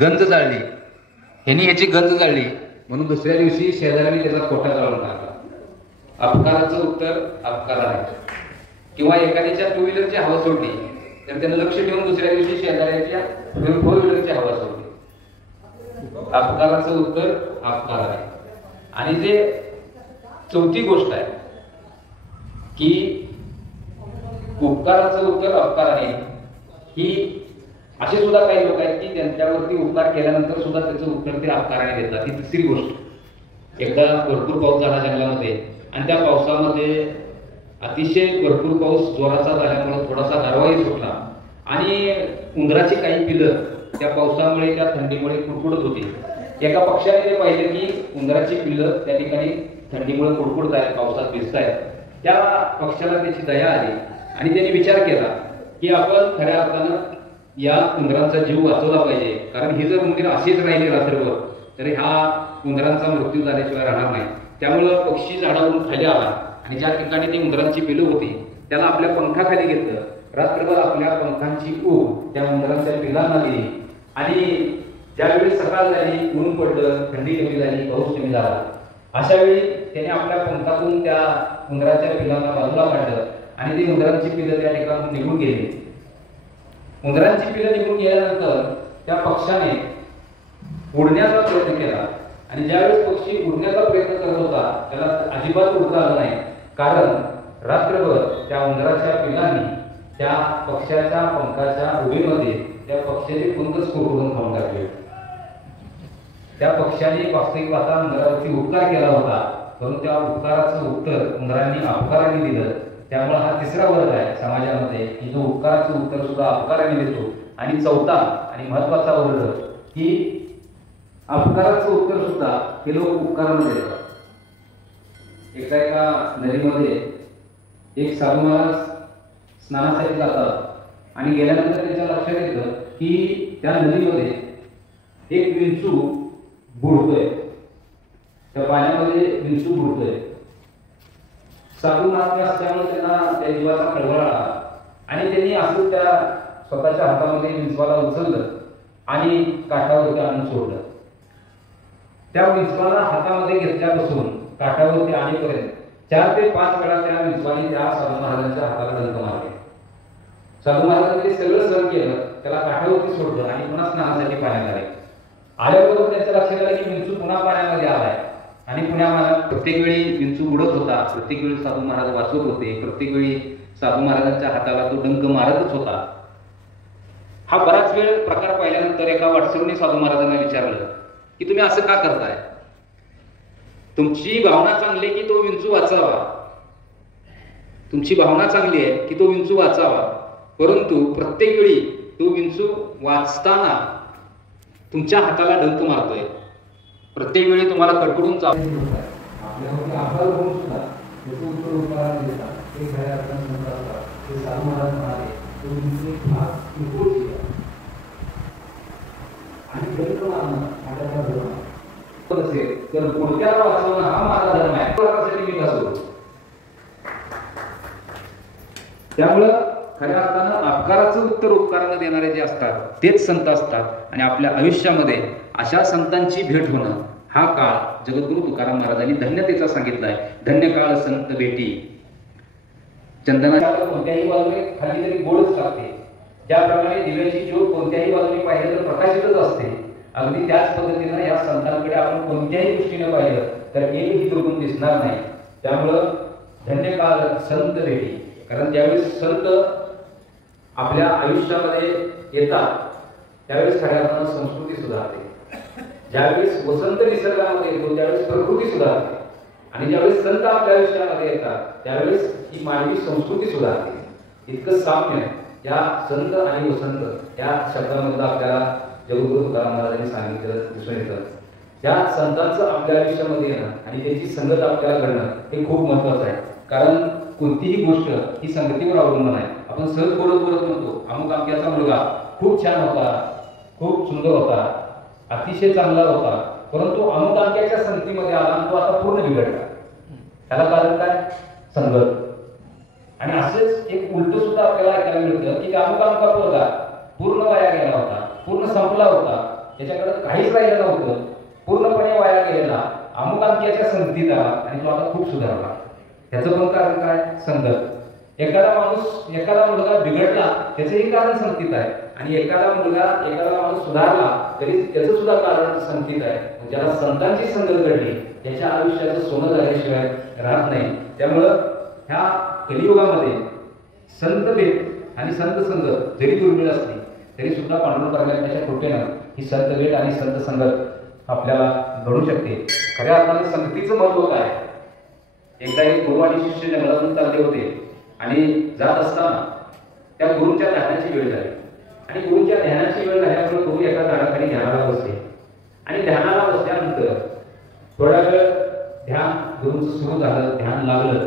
गंज जाळली, ह्यांनी ह्याची गंज जाळली म्हणून दुसऱ्या दिवशी शेजाऱ्याने त्याचा कोटा जाळून टाकला. अपकाराचं उत्तर अपकार आहे. किंवा एखाद्याच्या टू व्हीलरची हवा सोडली तर त्यानं लक्ष ठेवून दुसऱ्या दिवशी शेजाऱ्याच्या फोर व्हीलरची हवा सोडली. अपकाराचं उत्तर अपकार आहे. आणि जे चौथी गोष्ट आहे की उपकाराचं उत्तर अपकार आहे, ही असे सुद्धा काही लोक आहेत की त्यांच्यावरती उपकार केल्यानंतर सुद्धा त्याचं उत्तर ते अपकाराने देतात. ही तिसरी गोष्ट. एकदा भरपूर पाऊस झाला जंगलामध्ये आणि त्या पावसामध्ये अतिशय भरपूर पाऊस जोराचा झाल्यामुळे थोडासा गारवाही सुटला आणि उंदराची काही पिलं त्या पावसामुळे त्या थंडीमुळे कुडकुडत होती. एका पक्षाने ते पाहिले की उंदराची पिल्लं त्या ठिकाणी थंडीमुळे कुडकुडत आहेत, पावसात भिजतायत. त्या पक्षाला त्याची दया आली आणि त्यांनी विचार केला की आपण खऱ्या अर्थानं या उंदरांचा जीव वाचवला पाहिजे, कारण ही जर उंदीर अशीच राहिली रात्रभर तर ह्या उंदरांचा मृत्यू झाल्याशिवाय राहणार नाही. त्यामुळं पक्षी झाडावरून खाली आला आणि ज्या ठिकाणी ती उंदरांची पिलं होती त्याला आपल्या पंखाखाली घेतलं. रात्रभर आपल्या पंखांची ऊब त्या उंदरांच्या पिलांना दिली आणि ज्यावेळी सकाळ झाली, ऊन पडलं, थंडी कमी झाली, पाऊस कमी झाला, अशा वेळी त्याने आपल्या पंखातून त्या उंदराच्या पिलांना बाजूला काढलं आणि ती उंदरांची पिलं त्या ठिकाणी निघून गेली. उंदरांची पिलं निघून गेल्यानंतर त्या पक्षाने उडण्याचा प्रयत्न केला आणि ज्यावेळेस पक्षी उडण्याचा प्रयत्न करत होता त्याला अजिबात उडता आलं नाही, कारण रात्रभर त्या उंदराच्या पिलांनी त्या पक्षाच्या पंखाच्या उडीमध्ये त्या पक्षाचे पंखच कुरकुरून खाऊन टाकले. त्या पक्षाने वास्तविक पाहता उंदरावरती उपकार केला होता, परंतु त्या उपकाराचं उत्तर उंदरांनी अपकाराने दिलं. त्यामुळे हा तिसरा वर्ग आहे समाजामध्ये की जो उपकाराचं उत्तर सुद्धा अपकाराने देतो. आणि चौथा आणि महत्वाचा वर्ग की अपकाराचं उत्तर सुद्धा हे लोक उपकाराने देतात. एका नदीमध्ये एक साधू महाराज स्नानासाठी जातात आणि गेल्यानंतर त्यांच्या लक्षात येतं की त्या नदीमध्ये एक विंचू बुडतोय, त्या पाण्यामध्ये विंचू बुडतोय. साधू महात्मे असल्यामुळे त्यांना त्या जीवाचा कळवळ आला आणि त्यांनी असं त्या स्वतःच्या हातामध्ये विंचवाला उचललं आणि काठावरती आणून सोडलं. त्या विंचवाला हातामध्ये घेतल्यापासून काठावरती आणेपर्यंत 4 ते 5 वेळा त्या विंचवाने त्या साधू महाराजांच्या हाताला डंक मारले. साधू महाराजांनी सगळं सहन केलं, त्याला काठावरती सोडलं आणि पुन्हा स्नानासाठी पाण्यात आले. आल्याबरोबर त्यांच्या लक्षात आलं की विंचू पुन्हा पाण्यामध्ये आलाय आणि पुन्हा प्रत्येक वेळी विंचू उडत होता, प्रत्येक वेळी साधू महाराज वाचवत होते, प्रत्येक वेळी साधू महाराजांच्या हाताला तो डंक मारतच होता. हा बराच वेळ प्रकार पाहिल्यानंतर एका वाटसरूने साधू महाराजांना विचारलं की तुम्ही असं का करताय? तुमची भावना चांगली आहे की तो विंचू वाचावा, तुमची भावना चांगली आहे की तो विंचू वाचावा, परंतु प्रत्येक वेळी तो विंचू वाचताना तुमच्या हाताला डंक मारतोय, प्रत्येक वेळी तुम्हाला कडकडून त्यामुळं खऱ्या अर्थानं अपकाराचं उत्तर उपकाराने देणारे जे असतात तेच संत असतात आणि आपल्या आयुष्यामध्ये अशा संतांची भेट होणं हा काळ जगद्गुरु तुकाराम महाराजांनी धन्यतेचा सांगितलाय. धन्य काळ संत भेटी. चंदनाच्या कोणत्याही बाजूने खाली तरी गोडच लागते, ज्याप्रमाणे दिव्याची ज्योत कोणत्याही बाजूने पाहिलं तर प्रकाशितच असते, अगदी त्याच पद्धतीनं या संतांकडे आपण कोणत्याही दृष्टीने पाहिलं तर एकही दुर्गुण दिसणार नाही. त्यामुळं धन्य काळ संत भेटी. कारण ज्यावेळेस संत आपल्या आयुष्यामध्ये येतात त्यावेळेस खऱ्या अर्थानं संस्कृती सुधारते. ज्यावेळेस वसंत निसर्गामध्ये येतो त्यावेळेस प्रकृती सुधारते आणि ज्यावेळेस संत आपल्या आयुष्यामध्ये येतात त्यावेळेस ही मानवी संस्कृती सुधारते. इतकं साम्य या संत आणि वसंत या शब्दामधलं आपल्याला जगद्गुरु तुकाराम महाराजांनी सांगितलं दिसून येतं. या संतांचं आपल्या आयुष्यामध्ये येणं आणि त्याची संगत आपल्याला घडणं हे खूप महत्वाचं आहे. कारण कोणतीही गोष्ट ही संगतीवर अवलंबून आहे. आपण सहज बोलत म्हणतो अमुक अमक्याचा मुलगा खूप छान होता, खूप सुंदर होता, अतिशय चांगला होता, परंतु अमुक अमक्याच्या संगतीमध्ये आला आणि तो आता पूर्ण बिघडला. त्याला कारण काय? संगत. आणि असेच एक उलट सुद्धा आपल्याला ऐकायला मिळतं की अमुक अमका पोरगा पूर्ण वाया गेला होता, पूर्ण संपला होता, त्याच्याकडे काहीच राहिलं नव्हतं, पूर्णपणे वाया गेलेला, अमुक अमक्याच्या संगतीत आला आणि तो आता खूप सुधारला. त्याचं पण कारण काय? संगत. एखादा मुलगा बिघडला त्याचंही कारण संगतीत आहे, आणि एखादा माणूस सुधारला तरी त्याचं सुद्धा कारण संगतीत आहे. ज्याला संतांची संगत घडली त्याच्या आयुष्याचं सोनं झाल्याशिवाय राहत नाही. त्यामुळं ह्या कलियुगामध्ये संत भेट आणि संत संगत जरी दुर्मिळ असली तरी सुद्धा पांडुरंग परमेश्वराच्या कृपेनं ही संत भेट आणि संत संगत आपल्याला घडू शकते. खऱ्या अर्थाने संगतीचं महत्व काय? एकदा एक गुरु आणि शिष्य जंगलातून चालले होते आणि जात असताना त्या गुरुच्या ध्यानाची वेळ झाली, आणि गुरुच्या ध्यानाची वेळ झाल्यामुळे गुरु एका झाडाखाली ध्यानाला बसले, आणि ध्यानाला बसल्यानंतर थोडा वेळ ध्यान गुरुचं सुरू झालं, ध्यान लागलं,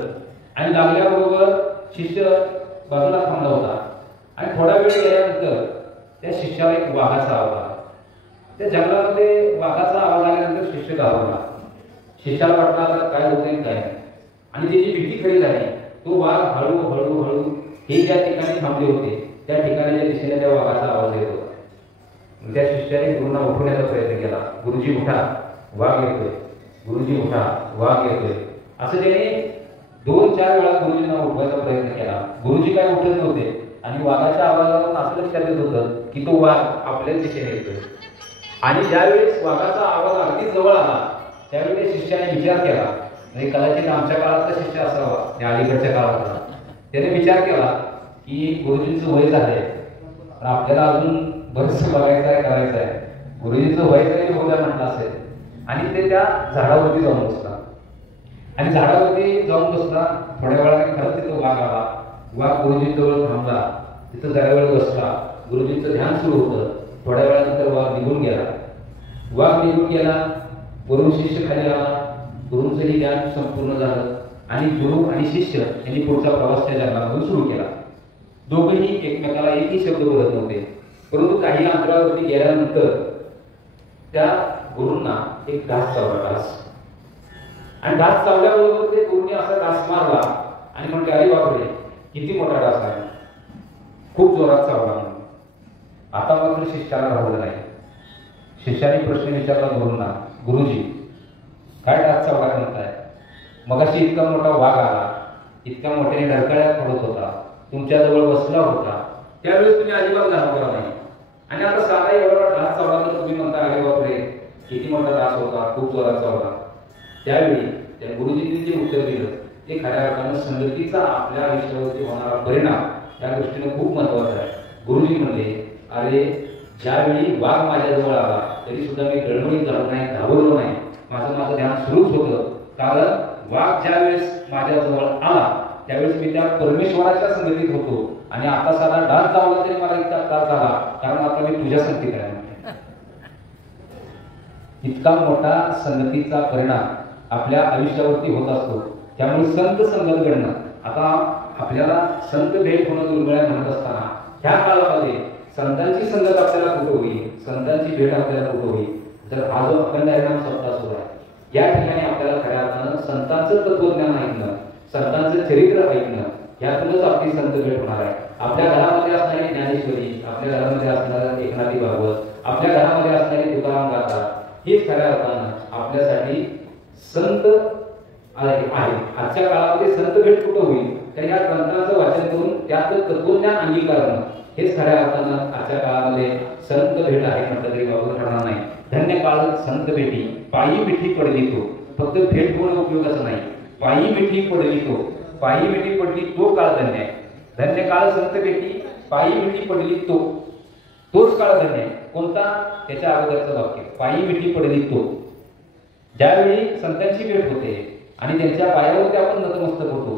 आणि लागल्याबरोबर शिष्य बाजूला थांबला होता, आणि थोडा वेळ गेल्यानंतर त्या शिष्याला एक वाघाचा आवाज आला. त्या जंगलामध्ये वाघाचा आवाज आल्यानंतर शिष्य घाबरला. शिष्याला वाटलं आता काय होतंय काय, आणि त्याची भीती खरी झाली. तो वाघ हळूहळू हे ज्या ठिकाणी थांबले होते त्या ठिकाणच्या दिशेने त्या वाघाचा आवाज येत होता. त्या शिष्याने गुरुंना उठवण्याचा प्रयत्न केला. गुरुजी उठा, वाघ येतोय, गुरुजी उठा, वाघ येतोय, असं त्याने 2-4 वेळा गुरुजींना उठवायचा प्रयत्न केला. गुरुजी काय उठत नव्हते, आणि वाघाच्या आवाजावरून असं लक्षात येत होतं की तो वाघ आपल्याच दिशेने येतोय. आणि ज्यावेळेस वाघाचा आवाज अगदी जवळ आला त्यावेळी त्या शिष्याने विचार केला, म्हणजे कदाचित आमच्या काळातला शिष्य असावा, त्या अलीकडच्या काळातला, त्याने विचार केला की गुरुजींचं वय झालंय, पण आपल्याला अजून बरंच बघायचं आहे, करायचं आहे, गुरुजींचं वय तरी होऊ द्या म्हटलं असेल. आणि ते त्या झाडावरती जाऊन बसला, आणि झाडावरती जाऊन बसला. थोड्या वेळाने खरंच तिथं वाघ आला. वाघ गुरुजींजवळ थांबला, तिथं जरा वेळ बसला, गुरुजींचं ध्यान सुरू होतं. थोड्या वेळानंतर वाघ निघून गेला. गुरु शिष्य खाली आला. गुरुंचंही ज्ञान संपूर्ण झालं, आणि गुरु आणि शिष्य यांनी पुढचा प्रवास त्या जंगलामधून सुरू केला. दोघेही एकमेकाला एकही शब्द बोलत नव्हते, परंतु काही अंतरावरती गेल्यानंतर त्या गुरूंना एक घास चावला. आणि घास चावल्याबरोबर ते गुरुने असा घास मारला आणि म्हणते, अरे बापरे, किती मोठा घास आहे, खूप जोरात चावला. आता मात्र शिष्याला राहवलं नाही. शिष्याने प्रश्न विचारला गुरुंना, गुरुजी काय घास चावला म्हणताय? मगाशी इतका मोठा वाघ आला, इतका मोठ्याने ढरकळ्यात पडत होता, तुमच्याजवळ बसला होता, त्यावेळेस तुम्ही अजिबात घाबरला नाही, आणि आता साधा एवढा घास चावला तर तुम्ही म्हणता, अरे बापरे, किती मोठा घास होता, खूप जोरात चावला. त्यावेळी त्या गुरुजींनी जे उत्तर दिलं ते खऱ्या अर्थानं संगतीचा आपल्या आयुष्यावरती होणारा परिणाम या दृष्टीने खूप महत्वाचा आहे. गुरुजी म्हणले, अरे ज्यावेळी वाघ माझ्याजवळ आला तरी सुद्धा मी डळमळीत झालो नाही, घाबरलो नाही, माझं ध्यान सुरूच होतं. कारण वाघ ज्यावेळेस माझ्याजवळ आला त्यावेळेस मी त्या परमेश्वराच्या संगतीत होतो, आणि आता साधा डास चावला तरी मला इतका त्रास झाला कारण आता मी तुझ्या संगतीत आहे. इतका मोठा संगतीचा परिणाम आपल्या आयुष्यावरती होत असतो. त्यामुळे संत संगत घडणं, आता आपल्याला संत भेट होणं दुर्मिळ आहे म्हणत असताना ह्या काळामध्ये संतांची संगत आपल्याला कुठं होईल, संतांची भेट आपल्याला कुठं होईल, तर हा जो अखंड हरिनाम सप्ताह सुरू आहे या ठिकाणी आपल्याला खऱ्या अर्थानं संतांचं तत्वज्ञान ऐकणं, संतांचं चरित्र ऐकणं, यातूनच आपली संत भेट होणार आहे. आपल्या घरामध्ये असणारी ज्ञानेश्वरी, आपल्या घरामध्ये असणारा एकनाथी भागवत, आपल्या घरामध्ये असणारी तुकाराम गाथा, हेच खऱ्या अर्थानं आपल्यासाठी संत आहे. आजच्या काळामध्ये संत भेट कुठं होईल, तर या ग्रंथाचं वाचन करून त्यात तत्वज्ञान अंगीकारणं हेच खऱ्या अर्थानं आजच्या काळामध्ये संत भेट आहे म्हटलं तरी बाबा ठरणार नाही. धन्य काळ संत भेटी, पायी मिठी पडली तो, फक्त भेट होणं उपयोगाचं नाही, पायी मिठी पडली तो, पायी मिठी पडली तो काळ धन्य आहे. धन्य काळ संत भेटी, पायी मिठी पडली तो, तोच काळ धन्य आहे. कोणता? त्याच्या अगोदरचं वाक्य, पायी मिठी पडली तो. ज्यावेळी संतांची भेट होते आणि त्यांच्या पायावरती आपण नतमस्तक होतो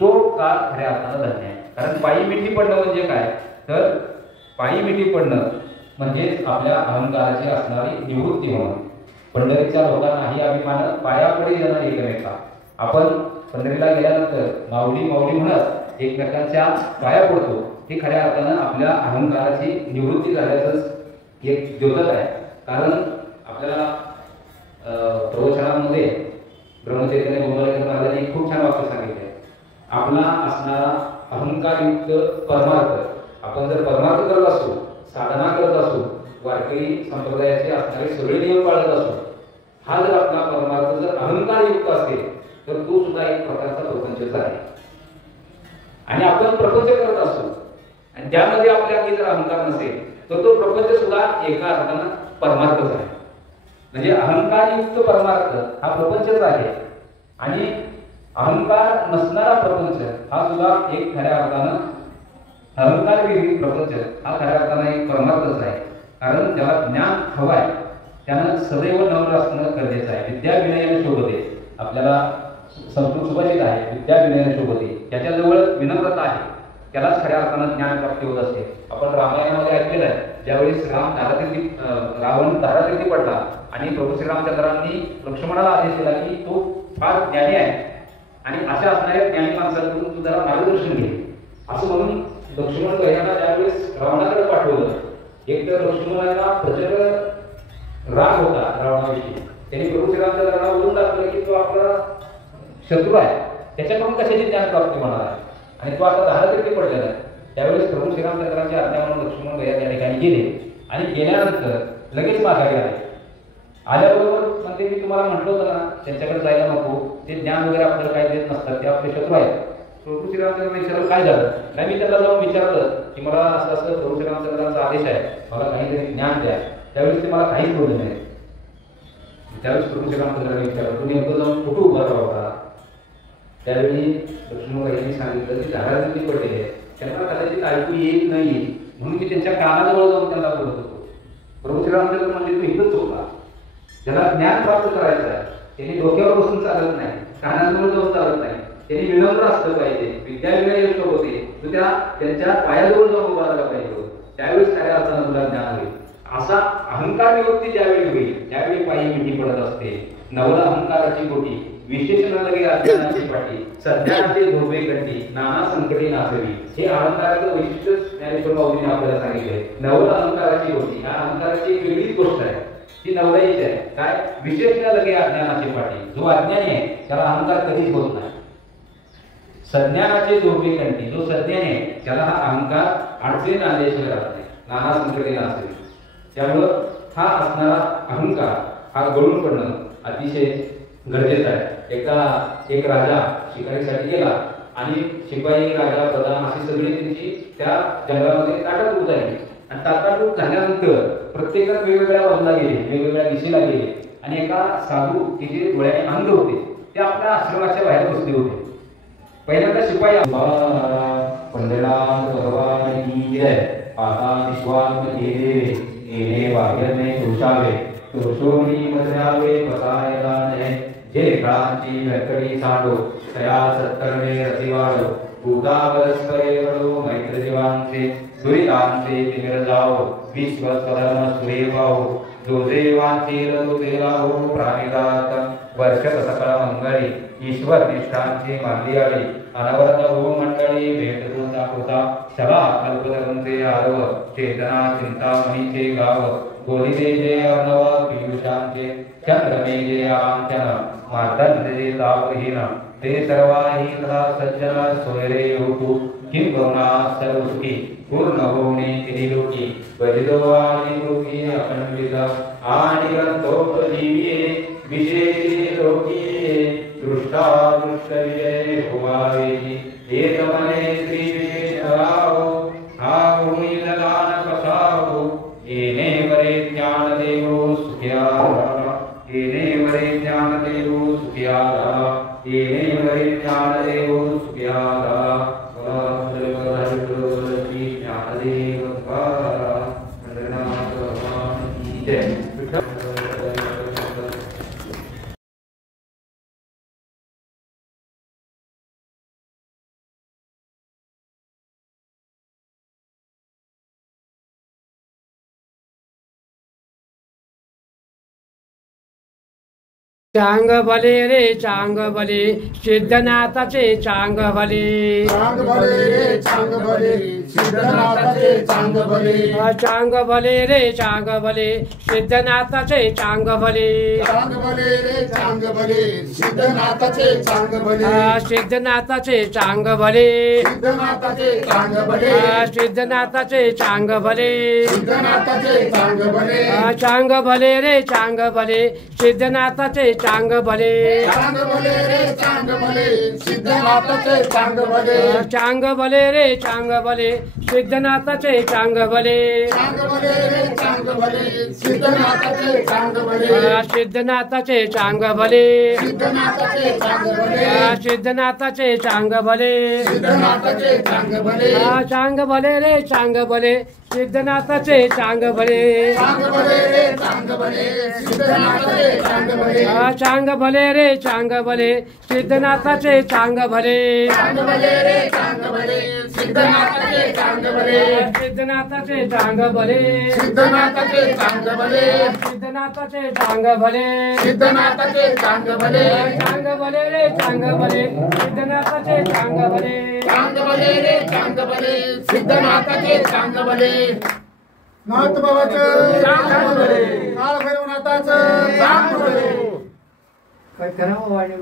तो काळ खऱ्या अर्थानं धन्य आहे. कारण पायी मिठी पडणं म्हणजे काय, तर पायी मिठी पडणं म्हणजेच आपल्या अहंकाराची असणारी निवृत्ती होणं. पंढरीच्या लोकांनाही अभिमान पायापडे येणं एकमेका. आपण पंढरीला गेल्यानंतर माऊली माऊली म्हणत एकमेकांच्या पाया पडतो, हे खऱ्या अर्थानं आपल्या अहंकाराची निवृत्ती झाल्याचंच एक द्योतक आहे. कारण आपल्याला प्रवचनामध्ये ब्रह्मचैतन्य गोंधळकर महाराजांनी खूप छान वाक्य सांगितले, आपला असणारा अहंकारयुक्त परमार्थ, आपण जर परमार्थ करत असू, साधना करत असू, वारकरी संप्रदायाचे असणारे सगळे नियम पाळत असतो, हा जर आपला परमार्थ जर अहंकारयुक्त असेल तर तो सुद्धा एक प्रकारचा प्रपंचच आहे. आणि आपण प्रपंच करत असतो आणि त्यामध्ये आपल्या जर अहंकार नसेल तर तो प्रपंच सुद्धा एका अर्थानं परमार्थच आहे. म्हणजे अहंकारयुक्त परमार्थ हा प्रपंचच आहे आणि अहंकार नसणारा प्रपंच हा सुद्धा एक खऱ्या अर्थानं अहंकार विरहित प्रपंच हा खऱ्या अर्थानं एक परमार्थच आहे. कारण ज्याला ज्ञान हवं आहे त्यानं सदैव नम्र असणं गरजेचं आहे. विद्या विनयन शोभते, आपल्याला संस्कृत सुभाषित आहे, विद्या विनयन शोभते. त्याच्याजवळ विनम्रता आहे त्यालाच खऱ्या अर्थानं ज्ञान प्राप्ती होत असते. आपण रामायणामध्ये ऐकलेलं आहे, ज्यावेळेस रावण धारातीर्थी पडला आणि प्रभू श्रीरामचंद्रांनी लक्ष्मणाला आदेश दिला की तो फार ज्ञानी आहे आणि अशा असणाऱ्या ज्ञानी माणसाकडून तू जरा मार्गदर्शन घे, असं म्हणून लक्ष्मण गयाला ज्यावेळेस रावणाकडे पाठवलं. एक तर लक्ष्मणाला प्रचंड राग होता रावणाविषयी. त्यांनी प्रभू श्रीरामचंद्रांना बोलून दाखवलं की तो आपला शत्रू आहे, त्याच्याकडून कशाची ज्ञान प्राप्ती होणार आहे आणि तो आता धारातीर्थी पडलेला आहे. त्यावेळेस प्रभू श्रीरामचंद्रांची आज्ञा म्हणून लक्ष्मण गया त्या ठिकाणी गेले आणि गेल्यानंतर लगेच माघारी आले. आल्याबरोबर म्हणजे मी तुम्हाला म्हटलं होतं ना त्यांच्याकडे जायला नको, ते ज्ञान वगैरे आपल्याला काही देत नसतात, ते आपले शत्रू आहेत. प्रभू श्रीरामचंद्र विचारलं काय झालं, नाही मी त्याला जाऊन विचारलं की मला असं असं प्रभू श्रीरामचंद्रांचा आदेश आहे, मला काहीतरी ज्ञान द्या. त्यावेळेस ते मला काहीच बोलले नाही. त्यावेळेस प्रभू श्रीरामचंद्रांनी विचारलं तू नेमकं जाऊन कुठं उभा होता. त्यावेळी लक्ष्मणबाईंनी सांगितलं की धारातीर्थी पडलेले त्यांना कदाचित ऐकू येत नाही म्हणून मी त्यांच्या कानाजवळ जाऊन त्यांना बोलत होतो. प्रभू श्रीरामचंद्र म्हणजे तू इथंच चुकला, ज्याला ज्ञान प्राप्त करायचं आहे त्यांनी डोक्यावर बसून चालत नाही, कानाजवळ जाऊन चालत नाही, त्यांनी विनम्र असलं पाहिजे. विद्या विनय होते, तू त्यांच्या पायाजवळ जाऊन उभा राहिला पाहिजे, त्यावेळेस खऱ्या अर्थानं तुला ज्ञान होईल. असा अहंकार निवृत्ती ज्यावेळी होईल त्यावेळी पायी मिठी पडत असते. नवल अहंकाराची गोटी विशेषण लगे अज्ञानाची पाठी, सज्ञानाचे धोबे कंठी नाना संकटे नाचवी. हे अहंकाराचं वैशिष्ट्य ज्ञानेश्वर माऊलीने आपल्याला सांगितलंय. नवल अहंकाराची गोटी, ह्या अहंकाराची एक वेगळीच गोष्ट आहे, ती नवलाईची आहे. काय विशेषण लगे अज्ञानाची पाठी, जो अज्ञानी आहे त्याला अहंकार कधीच होत नाही. सज्ञानाचे धोबे कंठी, जो सज्ञानी आहे त्याला हा अहंकार अडचणी आणल्याशिवाय राहत नाही, नाना संकटे नाचवी. त्यामुळं हा असणारा अहंकार हा गळून पडणं अतिशय गरजेचं आहे. एक राजा शिकारीसाठी गेला आणि शिपाई राजा प्रधान अशी सगळी त्यांची त्या जंगलामध्ये ताटातूट झाली आणि ताटातूट झाल्यानंतर प्रत्येकात वेगवेगळ्या बाजूला गेले, वेगवेगळ्या दिशेला गेले आणि एका साधू की जे डोळ्याने अंध होते ते आपल्या आश्रमाच्या बाहेर बसले होते. पहिल्यांदा शिपाई पंढरनाथ भगवान की जय, आता विश्वात्म देवे येणे वाग्यने तुषावे, तुळसोनी मधरावे बसायला नये. जे प्रांची व्यकडी सांडो तया सत्कर्मे रतिवाडो, भूता परस्परे वडो मैत्र जीवांचे दुरितांचे तिमिर जाओ, विश्व स्वधर्म सुरे पाहो. जो देवांचे रघुते लाहो प्राणिदात वर्षत सकळ मंगळी, ईश्वर निष्ठांची मानली आली. अनवरत भूमंडळी भेट तुझा कृता, सभा कल्पतरुंचे आरव चेतना चिंतामणीचे गाव. गोलिते जे अर्णव पियुषांचे चंद्रमेघे आंचन, मार्दंडे तापहीन ते सर्वाही तथा सज्जन सोयरे होतु. किं करुणा सर्व सुखी पूर्ण होणे केली लोकी, वरिदो आणि लोकी अखंडित आणि ग्रंथोपजीविये विशेषी लोकी. दृष्टा दृष्ट विजय होवावेची एक मने श्री विशेष राहो, हा भूमी लगान कसाहो. येणे वरे ज्ञान देवो सुखिया, येणे वरे ज्ञान देवो सुखिया, येणे वरे ज्ञान देवो सुखिया. चांग भले रे चांग भले सिद्धनाथाचे चांग भले चांग भले रे चांग भले सिद्धनाथाचे चांग भले चांग भले रे चांग भले सिद्धनाथाचे चांग भले चांग भले रे चांग भले सिद्धनाथाचे चांग भले सिद्धनाथाचे चांग भले सिद्धनाथाचे चांग भले सिद्धनाथाचे चांग भले सिद्धनाथाचे चांग भले चांग भले रे चांग भले सिद्धनाथाचे चांग भले चांग भले रे चांग भले सिद्धनाथाचे चांग भले चांग भले रे चांग भले सिद्धनाथाचे चांग भले चांग भले रे चांग भले सिद्धनाथाचे चांग भले सिद्धनाथाचे चांग भले सिद्धनाथाचे चांग भले सिद्धनाथाचे चांग भले सिद्धनाथाचे चांग भले चांग भले रे चांग भले सिद्धनाथाचे चांग भले चांग भले रे चांग भले सिद्धनाथाचे चांग भले चांग भले रे चांग भले सिद्धनाथाचे चांग भले चांग भले रे चांग भले सिद्धनाथाचे चांग भले सिद्धनाथाचे चांग भले सिद्धनाथाचे चांग भले सिद्धनाथाचे चांग भले सिद्धनाथाचे चांग भले चांग भले रे चांग भले सिद्धनाथाचे चांग भले चांग भले रे चांग भले सिद्धनाथाचे चांग भले नाथ बाबाचं चांग भले काळ भैरवनाथाचं चांग भले काय करावं वाणे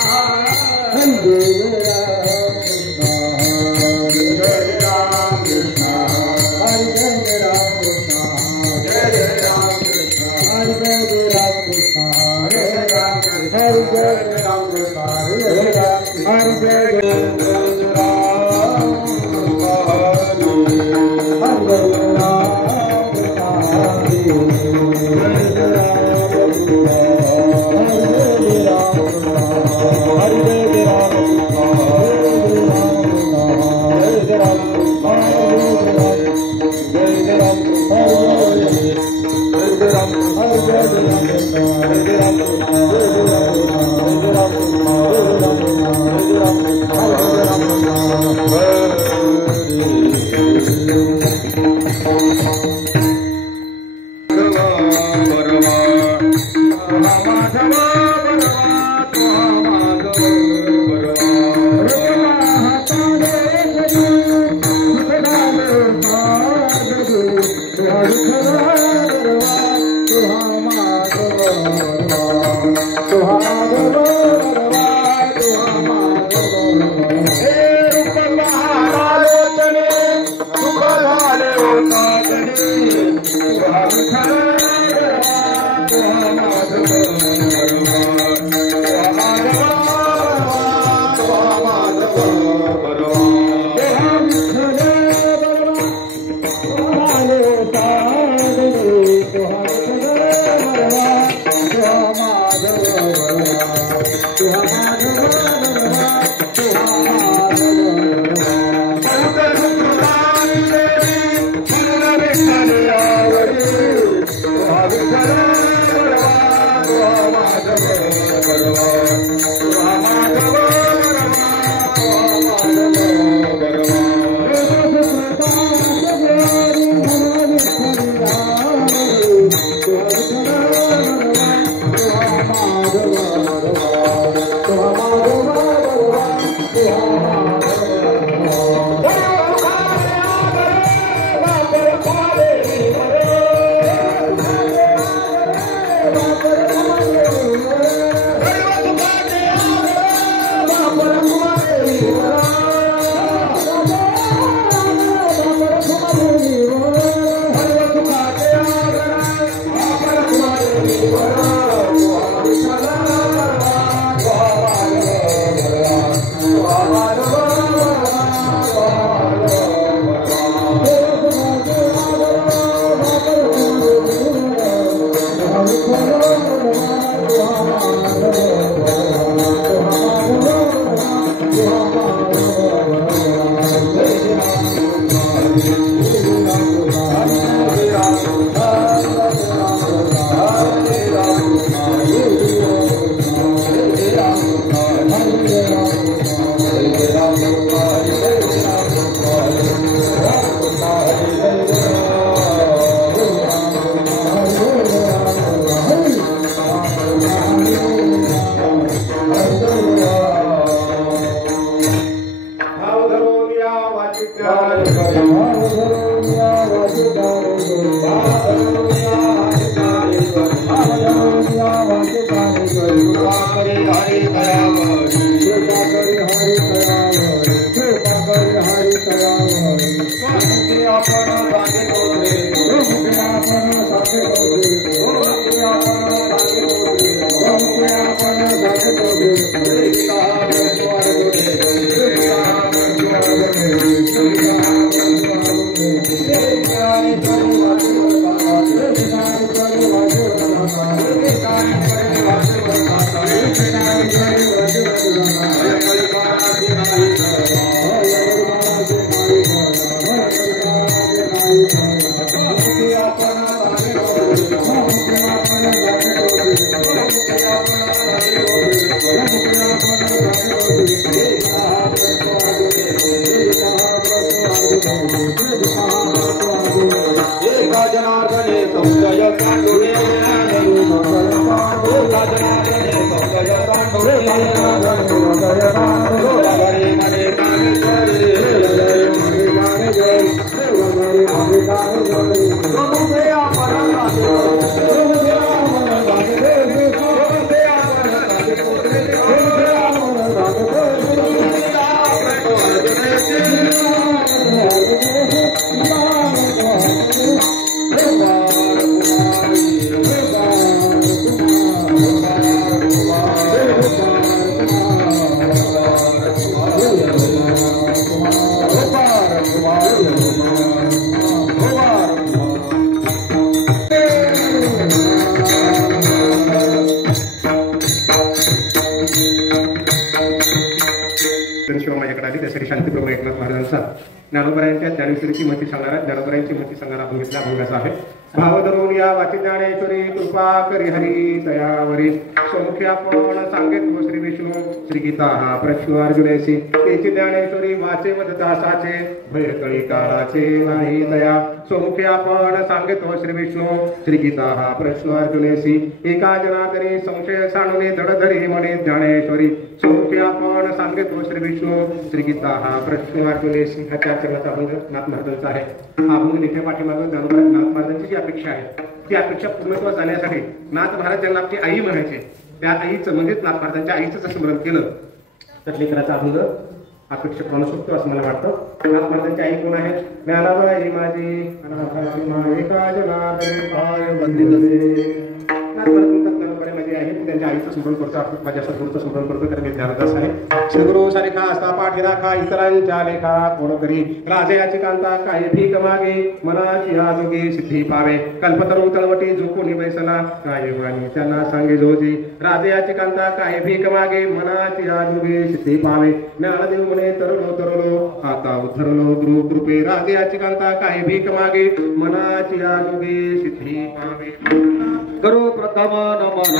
Krishna हरि जय राम हरि जय एकनाथ महाराजांचा ज्ञानोबरायांच्या ज्ञानेश्वरीची महती सांगणारा ज्ञानोबरायांची महती सांगणारा अभंग इथला अभंगाचा आहे. भाव धरून या वाची ज्ञानेश्वरी कृपा करी हरी दयावरी सौख्य आपण सांगित श्री विष्णू श्री गीता हा प्रश्न अर्जुनेसी तेची ज्ञानेश्वरी वाचे मददासाचे भयकळी काळाचे नाही दया सौख्य आपण सांगितो श्री विष्णू श्री गीता हा प्रश्न अर्जुनेसी एका जनार्दनी संशय सांडून धडधरी म्हणे ज्ञानेश्वरी सौख्य आपण सांगितो श्री विष्णू श्री गीता हा प्रश्न अर्जुनेसी. हा 4 चरणाचा अभंग नाथ महाराजांचा आहे. हा अभंग लिहिण्या पाठीमागे नाथ महाराजांची जी अपेक्षा आहे ती अपेक्षा पूर्णत्वास जाण्यासाठी नाथ महाराज ज्यांना आपली आई म्हणायचे त्या आईचं म्हणजेच नाथ महाराजांच्या आईचं स्मरण केलं तर लेखनाचा अभंग अपेक्षेप्रमाणे सुटतो असं मला वाटतं. नाथ महाराजांची आई कोण आहे? ज्ञानाबाई माझी एका जनार्दनी पाय वंदिते. नाथ महाराज ज्ञानाबाई माझी आहे त्यांच्या आईचं स्मरण करतो माझ्या सद्गुरूचं स्मरण करतो कारण मी ज्ञानदास आहे. श्रीगुरु सारिखा असता पाठी राखा इतरांच्या लेखा कोण करी राजयाची कांता काय भीक मागे मनाची आजोगी सिद्धी पावे कल्पतरू तळवटी झोपून बैसला काय वाणी त्यांना सांगे जोजी राजयाची कांता काय भीक मागे मनाची आजोगी सिद्धी पावे ज्ञानदेव म्हणे तरलो तरलो आता उद्धरलो गुरु कृपे राजयाची कांता काय भीक मागे मनाची आजोगी सिद्धी पावे. करो प्रथम नमन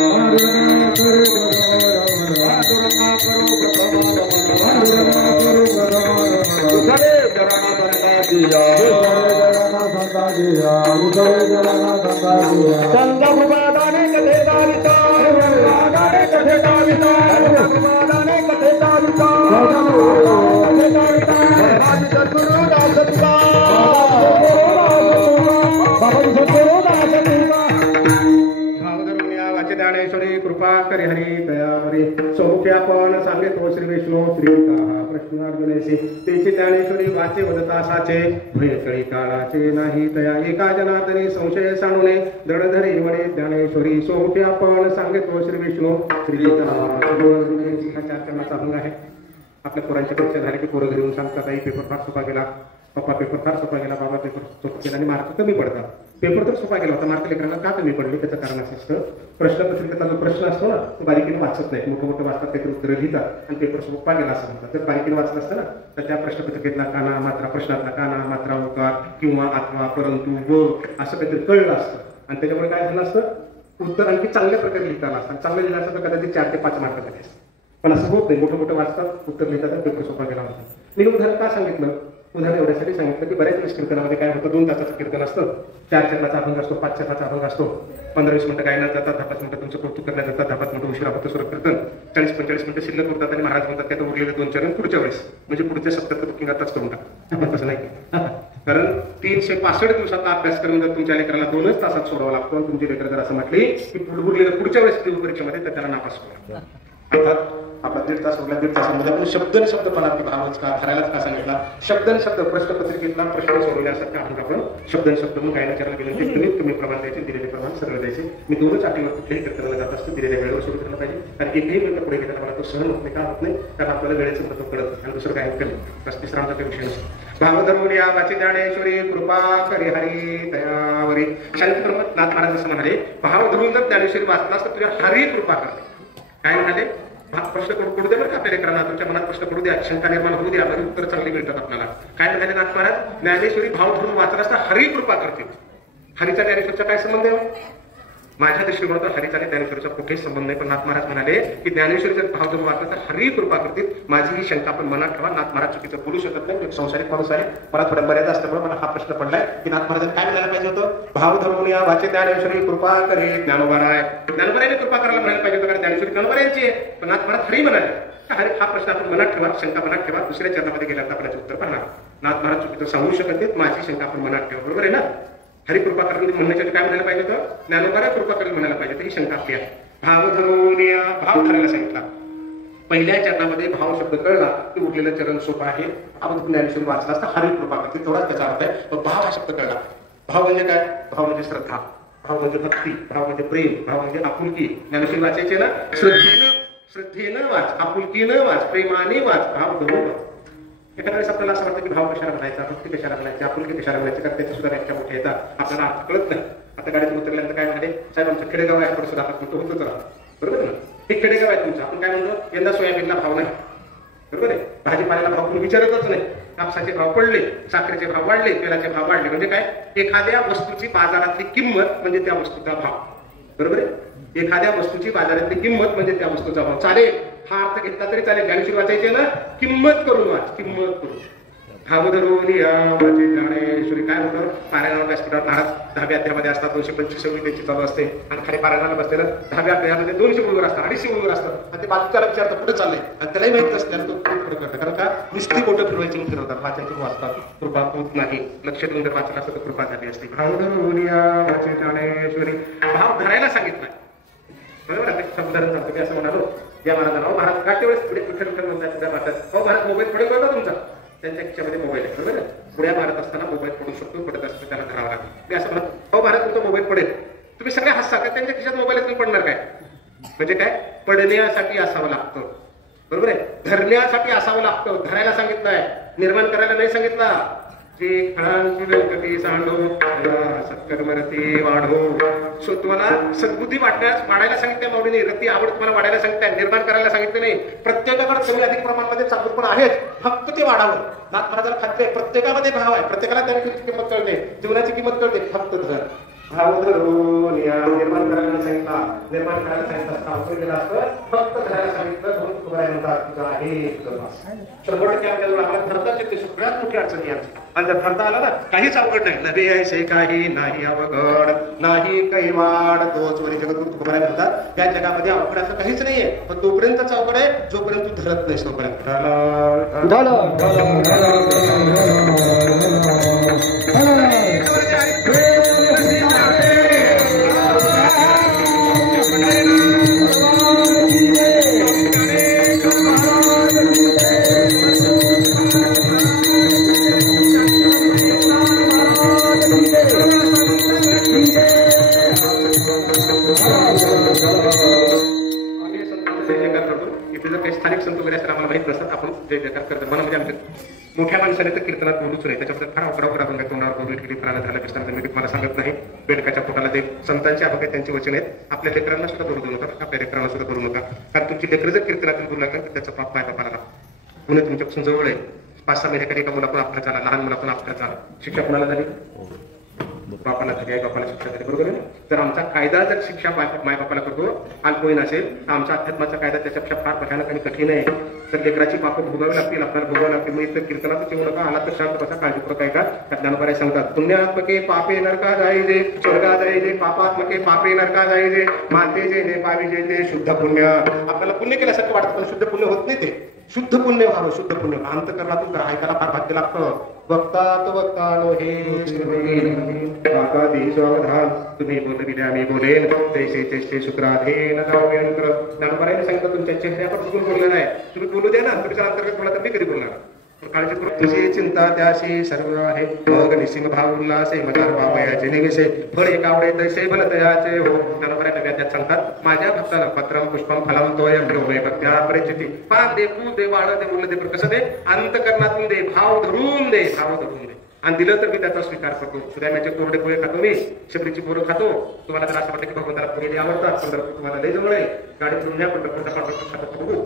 ज्ञानेश्वरी कृपा करी हरी दयावरी सौख्य आपण सांगितो श्री विष्णू श्री गीता प्रश्न अर्जुनेसी तेची ज्ञानेश्वरी वाचे वदतासाचे भयकळी काळाचे नाही दया एका जनार्दनी संशय सांडूने दडधरी म्हणे ज्ञानेश्वरी सौख्य आपण सांगितो श्री विष्णू श्री गीता. हा 4 चरणाचा अभंग आहे. आपल्या पोरांची परीक्षा झाली की पोरं घरी येऊन सांगतात आई पेपर फार सोपा गेला पप्पा पेपर फार सोपा गेला बाबा पेपर सोपा गेला आणि मार्क कमी पडतात. पेपर तर सोपा गेला होता मार्क लेकरांना का कमी पडले त्याचं कारण असं असतं प्रश्नपत्रिकेतला जो प्रश्न असतो ना तो बारीकीने वाचत नाही मोठं मोठं वाचतात त्याचे उत्तरं लिहितात आणि पेपर सोपा गेला असं म्हणतात. जर बारीकीने वाचत असतं ना तर त्या प्रश्नपत्रिकेतला काना मात्रा प्रश्नातला काना मात्रा उकार किंवा अथवा परंतु व असं काहीतरी कळलं असतं आणि त्याच्यामुळे काय झालं असतं उत्तर आणखी चांगल्या प्रकारे लिहिता आलं असतं. चांगलं लिहिलं असतं तर कदाचित 4 ते 5 मार्क झाले असतं पण असं होत नाही. मोठं मोठं वाचतात उत्तर लिहितात आणि पेपर सोपा गेला होता. मी उदाहरण का सांगितलं उदाहरण एवढ्यासाठी सांगितलं की बऱ्याच वेळेस कीर्तनामध्ये काय होतं 2 तासाचं कीर्तन असतं 4 चरणाचा अभंग असतो 5 चरणाचा अभंग असतो 15-20 मिनिटं गायनात जातात 10-5 मिनिटं तुमचं कौतुक करण्यात जातात 10-5 मिनिटं उशिरा होतं सुरू कीर्तन 40-45 मिनिटं शिल्लक होतात आणि महाराज म्हणतात त्यात उरलेले 2 चरण पुढच्या वेळेस म्हणजे पुढच्या सप्ताहात बुकिंग आताच करून टाका. तसं नाही कारण 365 दिवसाचा अभ्यास करून जर तुमच्या लेकराला 2च तासात सोडावा लागतो आणि तुमची लेकर जर असं म्हटली की उरलेलं पुढच्या वेळेस परीक्षेमध्ये तर त्याला नापास होईल. अर्थात आपला 1.5 तास उरला 1.5 तासामध्ये आपण शब्द आणि शब्दपणात भावच का ठरायलाच का सांगितला शब्द आणि शब्द प्रश्नपत्रिकेतला प्रश्न सोडवण्यासाठी आपण शब्द आणि शब्द मग गायला विचारायला गेले ते कमी प्रमाण द्यायचे दिलेले प्रमाण सरळ द्यायचे. मी 2च अटीवर कुठल्याही कीर्तनाला जात असतो दिलेल्या वेळेवर सुरू करायला पाहिजे कारण एकही मिनिट पुढे घेताना मला तो सहन होत नाही का होत नाही कारण आपल्याला वेळेचं महत्व कळत आणि दुसरं काय कमी बस तिसरा आमचा विषय नसतो. भाव धरून या वाची ज्ञानेश्वरी कृपा करी हरी दयावरी. शांतीप्रमाणात नाथ महाराज असं म्हणाले भाव धरून जर ज्ञानेश्वरी वाचलास तर तुझ्या हरी कृपा करते. काय म्हणाले प्रश्न पडू दे बरं का आपल्या लेकरांना तुमच्या मनात प्रश्न पडू द्या शंका निर्माण होऊ द्या म्हणजे उत्तर चांगली मिळतात आपल्याला. काय म्हणाले नाथ महाराज ज्ञानेश्वरी भाव धरून वाचला असता हरी कृपा करते. हरीचा ज्ञानेश्वरचा काय संबंध आहे? माझ्या दृष्टिकोनातून हरीचा आणि ज्ञानेश्वरीचा कुठेही संबंध नाही पण नाथ महाराज म्हणाले की ज्ञानेश्वरी जर भाव धरून वाचला तर हरी कृपा करतील. माझी ही शंका आपण मनात ठेवा. नाथ महाराज चुकीचं बोलू शकत नाही एक संसारिक माणूस आहे मला थोड्या मर्यादा असल्यामुळे मला हा प्रश्न पडलाय की नाथ महाराजांनी काय म्हणायला पाहिजे होतं भाव धरून या वाचे ज्ञानेश्वरी कृपा करे ज्ञानोबाराय. ज्ञानोबारायने कृपा करायला म्हणायला पाहिजे होतं कारण ज्ञानेश्वरी ज्ञानोबारायांची आहे पण नाथ महाराज हरी म्हणाले. हरी हा प्रश्न आपण मनात ठेवा शंका मनात ठेवा दुसऱ्या चरणामध्ये गेल्यानंतर आपल्याचे उत्तर पाहणार. नाथ महाराज चुकीचं सांगू शकत नाहीत माझी शंका आपण मनात ठेवा बरोबर आहे ना. हरी कृपा करून म्हणण्याच्या काय म्हणायला पाहिजे होतं ज्ञानोबारा कृपा करून म्हणायला पाहिजे तर ही शंका आपली आहे. भाव धरून भाव ठरायला सांगितला. पहिल्या चरणामध्ये भाव शब्द कळला की उरलेलं चरण सोपं आहे. आपण ज्ञानेश्वरी वाचला असता हरी कृपा करते तेवढाच त्याचा अर्थ आहे. पण भाव हा शब्द कळला. भाव म्हणजे काय? भाव म्हणजे श्रद्धा भाव म्हणजे भक्ती भाव म्हणजे प्रेम भाव म्हणजे आपुलकी. ज्ञानेश्वरी वाचायचे ना श्रद्धेनं वाच आपुलकीनं वाच प्रेमाने वाच भाव धरून वाच. एखाद्या वेळेस आपल्याला असं वाटतं की भाव कशाला म्हणायचा भक्ती कशाला म्हणायची आपुलकी कशाला म्हणायची कारण त्याच्या सुद्धा व्याख्या मोठ्या येतात आपल्याला अर्थ कळत नाही. आता गाडीतून उतरल्यानंतर काय म्हणाले साहेब आमचं खेडेगाव आहे आपण सुद्धा आपण होतच राहतो बरोबर ना. हे खेडेगाव आहे तुमचं आपण काय म्हणतो यंदा सोयाबीनला भाव नाही बरोबर आहे. भाजीपाल्याला भाव तुम्ही विचारतच नाही कापसाचे भाव पडले, साखरेचे भाव वाढले, तेलाचे भाव वाढले. म्हणजे काय? एखाद्या वस्तूची बाजारातली किंमत म्हणजे त्या वस्तूचा भाव. बरोबर आहे? एखाद्या वस्तूची बाजारातली किंमत म्हणजे त्या वस्तूचा भाव. चालेल, हा अर्थ घेतला तरी चालेल. ज्ञानेश्वरी वाचायचे ना, किंमत करून वाच, किंमत करून. भाव धरून या माझे ज्ञानेश्वरी. काय होतं? पारायणावर व्यासपीठावर महाराज 10व्या अध्यायामध्ये असतात, 225 त्यांची चालू असते. आणि खाली पारायणाला बसलेलं 10व्या अध्यायामध्ये 200 मुलवर असतात, 250 मुलवर असतात. आणि ते बाजूच्याला विचारतात पुढे चाललंय, आणि त्यालाही माहित नसते आणि तो पुढे करतो. कारण का? नुसती बोटं फिरवायची फिरवतात, वाचायची वाचतात, कृपा होत नाही. लक्ष देऊन जर वाचला असतं तर कृपा झाली असते. भाव धरून या माझे ज्ञानेश्वरी. भाव धरायला सांगितलाय. बरोबर आहे? उदाहरण सांगतो मी, असं म्हणालो या महाराजांना, महाराज काटे वेळेस पुढे कुठे म्हणतात पुढे मारतात. हो महाराज, मोबाईल पुढे करतो तुमचा. त्यांच्या खिशामध्ये मोबाईल आहे. बरोबर आहे? पुढे मारत असताना मोबाईल पडू शकतो, पडत असतो त्याला धरावा लागतो. मी असं म्हणत, हो महाराज तुमचा मोबाईल पडेल. तुम्ही सगळे हसता का? त्यांच्या खिशात मोबाईल तुम्ही पडणार काय? म्हणजे काय? पडण्यासाठी असावं लागतं. बरोबर आहे? धरण्यासाठी असावं लागतं. धरायला सांगितलंय, निर्माण करायला नाही सांगितलं. खळांची व्यंकटी सांडो सत्कर्मरती वाढो. सो तुम्हाला सद्बुद्धी वाढायला सांगितल्या माऊलीने, रती आवड तुम्हाला वाढायला सांगितलंय, निर्माण करायला सांगितलं नाही. प्रत्येकाकडे कमी अधिक प्रमाणामध्ये चांगलपण आहेच, फक्त ते वाढावं. नाथ महाराजाला खाते प्रत्येकामध्ये भाव आहे, प्रत्येकाला त्याची किंमत कळते, जीवनाची किंमत कळते. फक्त धर. भाव धरून या निर्माण करायला सांगितला, निर्माण करायला सांगितलं असतं, फक्त धरायला सांगितलं. म्हणून तुम्हाला म्हणतात तुझा आहे 100% आपल्याला आपल्या धरताच येते. सगळ्यात मोठी अडचण आहे आमची. आणि जर धरता आला ना, काहीच अवघड नाही. नवे ऐसे काही नाही अवघड, नाही काही वाढ तोच वरी जगद्गुरु तुकोबाराय म्हणतात. या जगामध्ये अवघड असं काहीच नाहीये, पण तोपर्यंतच अवघड आहे जोपर्यंत तू धरत नाहीस तोपर्यंत. स्थानिक संत वगैरे असतात, आम्हाला माहित नसतात. आपण जय जयकार करतो. मला म्हणजे आमच्या मोठ्या माणसाने तर कीर्तनात बोलूच नाही. त्याच्याबद्दल फार अवघड आपण काय तोंडावर बोलू केली प्राला झाला पिस्ताना मी तुम्हाला सांगत नाही. बेडकाच्या पोटाला ते संतांच्या अभंग त्यांची वचन आहेत. आपल्या लेकरांना सुद्धा बोलू देऊ नका, आपल्या लेकरांना सुद्धा बोलू नका. कारण तुमची लेकरं जर कीर्तनातून बोलू लागलं तर त्याचा पाप पाय बापाला पुणे तुमच्यापासून जवळ आहे. 5-6 महिन्याखाली एका मुलापण अपघात झाला, लहान मुलापण अपघात झाला. शिक्षा कोणाला झाली? बापाला झाली, आई बापाला शिक्षा झाली. बरोबर आहे? जर आमचा कायदा जर शिक्षा माय बापाला करतो अल्पवयीन असेल, तर आमचा अध्यात्माचा कायदा त्याच्यापेक्षा फार भयानक आणि कठीण आहे. तर लेकराची पापं भोगावी लागतील, आपल्याला भोगावी लागतील. मग इथं कीर्तनातच येऊ नका, आला तर शांत बसा, काळजीपूर्वक ऐका. ज्ञानोबाराय सांगतात, पुण्यात्मके पापे नरका जायजे, स्वर्गा जायजे, पापात्मके पापे नरका जायजे, माते जे ने पाविजे ते शुद्ध पुण्य. आपल्याला पुण्य केल्यासारखं वाटतं, पण शुद्ध पुण्य होत नाही. ते शुद्ध पुण्य व्हावं, शुद्ध पुण्य. अंतकरणातून ऐकायला फार भाग्य लागतं. वक्तात वक्तानो हे सावधान, तुम्ही बोलविले आम्ही बोलेन, तैसे तैसे शुक्राधीन जाऊयंत्र. ज्ञानोबारायने सांगितलं, तुमच्या चेहऱ्यावर बघून बोलणार आहे. तुम्ही बोलू द्या ना, तुमच्या अंतर्गत बोला तर मी कधी बोलणार. काळजीपूर्वक तुझी चिंता त्याशी सर्व आहे, मग निसिम भाव उल्हासे मजार भावयाचे निविसे, फळ एक आवडे तैसे भल तयाचे हो. ज्ञानोबाराय नव्याध्यात सांगतात, माझ्या भक्ताला पत्रम पुष्पम फलम तोयम प्रिय भक्त्या परिचिती. पान दे, फूल दे, वाळ दे, मुलं दे, कसं दे? अंतकरणातून दे, भाव धरून दे, भाव धरून दे. आणि दिलं तर मी त्याचा स्वीकार करतो. सुदाम्याचे कोरडे पोहे खातो मी, शबरीची पोरं खातो. तुम्हाला जर असं वाटतं की भगवंताला पोहे आवडतात, पंढरपूर तुम्हाला लय जवळ आहे, गाडी फिरून या पंढरपूरचा खातो बघू.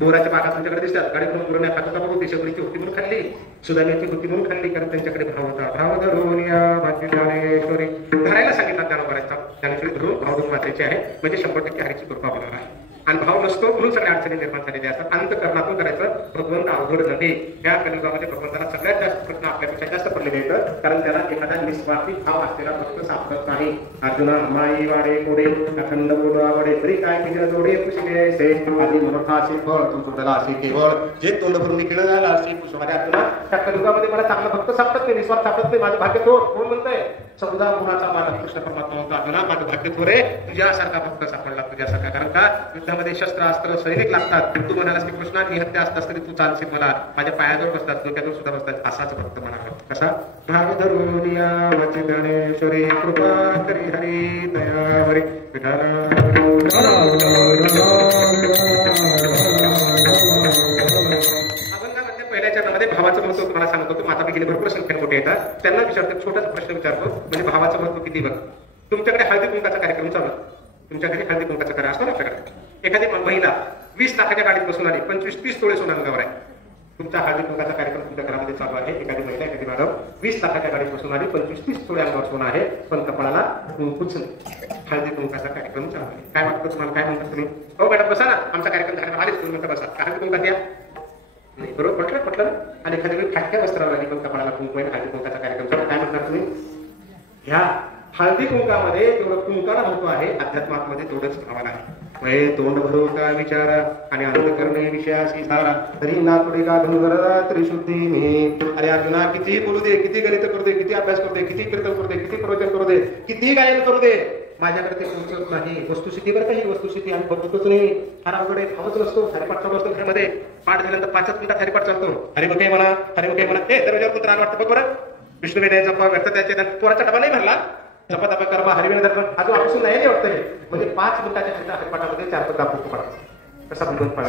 बोराच्या बागा तुमच्याकडे दिसतात, गाडी म्हणून पुरवण्या खातात बघू. ती शबरीची होती म्हणून खाल्ली, सुदाम्याची होती म्हणून खाल्ली, कारण त्यांच्याकडे भाव होता. भाव धरून या भाग्य ज्ञानेश्वरी. धरायला सांगितलं ज्ञानोबारायचा. ज्ञानेश्वरी धरून भाव धरून वाचायचे आहे, म्हणजे 100% हरीची कृपा होणार आहे. आणि भाव नसतो म्हणून सगळ्या अडचणी निर्माण झालेल्या असतात. अंतकरणातून करायचं. भगवंत अवघड नव्हे. या कलियुगामध्ये भगवंताला सगळ्यात जास्त प्रश्न आपल्यापेक्षा जास्त पडलेले येतं, कारण त्याला एखादा निस्वार्थी भाव असलेला भक्त सापडत नाही. अर्जुना माई वाडे कोडे अखंड बोलवा वडे तरी काय केलं जोडे पुष्पे से आधी मनोठाचे फळ तू सोडला असे केवळ जे तोंड भरून केलं झालं असे पुष्पाने. अर्जुना त्या कलियुगामध्ये मला चांगला भक्त सापडत नाही, निस्वार्थ सापडत नाही. माझं भाग्य थोर. कोण म्हणतंय? 14 गुणाचा माझा कृष्ण परमात्मा होता. अर्जुना माझं भाग्य थोर आहे, तुझ्यासारखा भक्त सापडला तुझ्यासारखा. कारण का युद्धामध्ये शस्त्र अस्त्र सैनिक लागतात. तू म्हणालास की कृष्णा ही हत्या असतास तरी तू चालशील, मला माझ्या पायाजवळ बसतात, डोक्याजवळ सुद्धा बसतात. असाच भक्त म्हणाला. कसा? भाव धरून या वाचे ज्ञानेश्वरी कृपा करी हरी दया हरी पहिल्या चरणामध्ये भावाचं महत्व तुम्हाला सांगतो. माता भगिनी भरपूर संख्येने मोठे येतात, त्यांना विचारतो, छोटासा प्रश्न विचारतो, म्हणजे भावाचं महत्व किती बघ. तुमच्याकडे हळदी कुंकाचा कार्यक्रम चालू, तुमच्याकडे हळदी कुंकाचा कार्य असतो ना आपल्याकडे. एखादी महिला 20 लाखाच्या गाडीत बसून आली, 25-30 तोळे सोनं अंगावर आहे. तुमचा हळदी कुंकाचा कार्यक्रम तुमच्या घरामध्ये चालू आहे. एखादी महिला एखादी मॅडम 20 लाखाच्या गाडीत बसून आली, 25-30 तोळे अंगावर सोनं आहे, पण कपाळाला कुंकूच नाही. हळदी कुंकाचा कार्यक्रम चालू आहे. काय वाटतं तुम्हाला? काय म्हणतात तुम्ही? हो मॅडम बसा ना, आमचा कार्यक्रम झाला, आलेच तुम्ही म्हणता बसा. हळदी कुंका द्या. नाही बरोबर पटलं. आणि एखाद्या वेळी फाटक्या वस्त्रावर आली पण कपाळाला कुंकू आहे, हळदी कुंकाचा कार्यक्रम चालू, काय म्हणणार तुम्ही? ह्या हळदी कुंकामध्ये तेवढं कुंकाला महत्व आहे, अध्यात्मामध्ये तेवढंच भावाला आहे. तोंड भरू का विचारा आणि अंत करणे विषयाशी सारा, तरी नातुडे का धनुगरा त्रिशुद्धीने. अरे अर्जुना, किती बोलू दे, किती गणित करू दे, किती अभ्यास करू दे, किती कीर्तन करू दे, किती प्रवचन करू दे, किती गायन करू दे, माझ्याकडे ते पोहोचत नाही. वस्तुस्थिती बरं काही वस्तुस्थिती आणि बघतच नाही. फार अवघडे खावच नसतो. हरिपाठ चालू असतो घरामध्ये, पाठ झाल्यानंतर 5 मिनिटात हरिपाठ चालतो. हरिमुखे म्हणा, हरिमुखे म्हणा. हे दरवाजावर कुत्रा वाटतं बघ बरं. विष्णुवेद जपा व्यक्त त्याचे पोराचा डबा नाही भरला, जपा तपा कर्मा हरिविन दर्शन अजून ऑप्शन नाही वाटतं. हे म्हणजे 5 मिनिटाच्या हरिपाठामध्ये 4 दाखवू पडा कसा बंद पडा.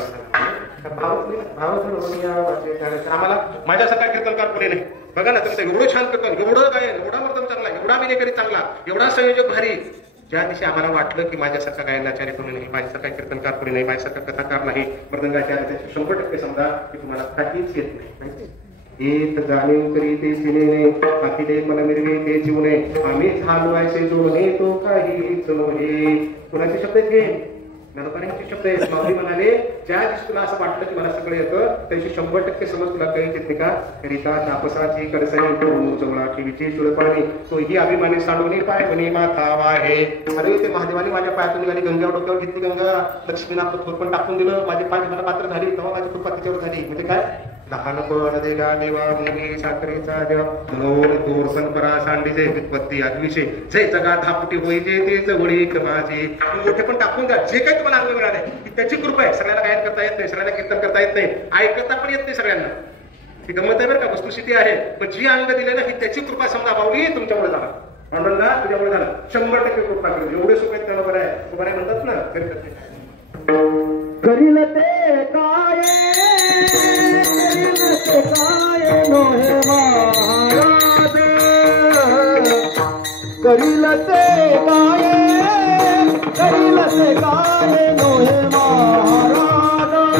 आम्हाला माझ्यासारखा कीर्तनकार कोणी नाही. बघा ना तुमचं एवढं छान कीर्तन, एवढं गायन, एवढा मर्दम चांगला, एवढा विनेकरी चांगला, एवढा संयोजक भारी. ज्या दिवशी आम्हाला वाटलं की माझ्यासारखा गायनाचार्य कोणी नाही, माझ्यासारखा कीर्तनकार कोणी नाही, माझ्यासारखा कथाकार नाही, मृदंगाचार्य, त्याचे 100% समजा की तुम्हाला काहीच येत नाही. एक जाणीव करी ते सिनेने, अखिले मन मिरवे ते जीवने, आम्ही झालवायचे जोडणे तो काहीच नव्हे. कुणाचे शब्द आहेत हे? ज्ञानोबांचे शब्द आहेत. स्वामी म्हणाले, ज्या दिवशी तुला असं वाटलं की मला सगळं येतं, त्याची 100% समज तुला काही येते का? करिता तापसाची कडसणी करून जवळा ठेवीची सुरपाणी, तोही अभिमानी सांडून पाय माथा वाहे. अरे ते महादेवाने माझ्या पायातून निघाली, गंगावर डोक्यावर घेतली गंगा, लक्ष्मीना पथ्थर पण टाकून दिलं, माझी पाय मला पात्र झाली, तेव्हा माझी कृपा तिच्यावर झाली. म्हणजे काय? लहानपण देगा देवा मुली साखरेचा देवा मनोर तोर संपरा सांडीचे वित्पत्ती अग्निशे जय जगा धापुटी होईचे ते जवळी माझे. मोठे पण टाकून द्या, जे काही तुम्हाला अंग मिळाले त्याची कृपा आहे. सगळ्याला गायन करता येत नाही, सगळ्याला कीर्तन करता येत नाही, ऐकता पण येत नाही सगळ्यांना. ही गंमत आहे बरं का, वस्तुस्थिती आहे. पण जी अंग दिले ना ही त्याची कृपा समजा बावली तुमच्यामुळे झाला, मंडळला तुझ्यामुळे झालं. 100% कृपा करेल. एवढे सुख आहेत त्याला बरं आहे. बरं म्हणतात ना करील ते काय नोहे महाराज, करील ते काय, करील ते काय नोहे महाराज,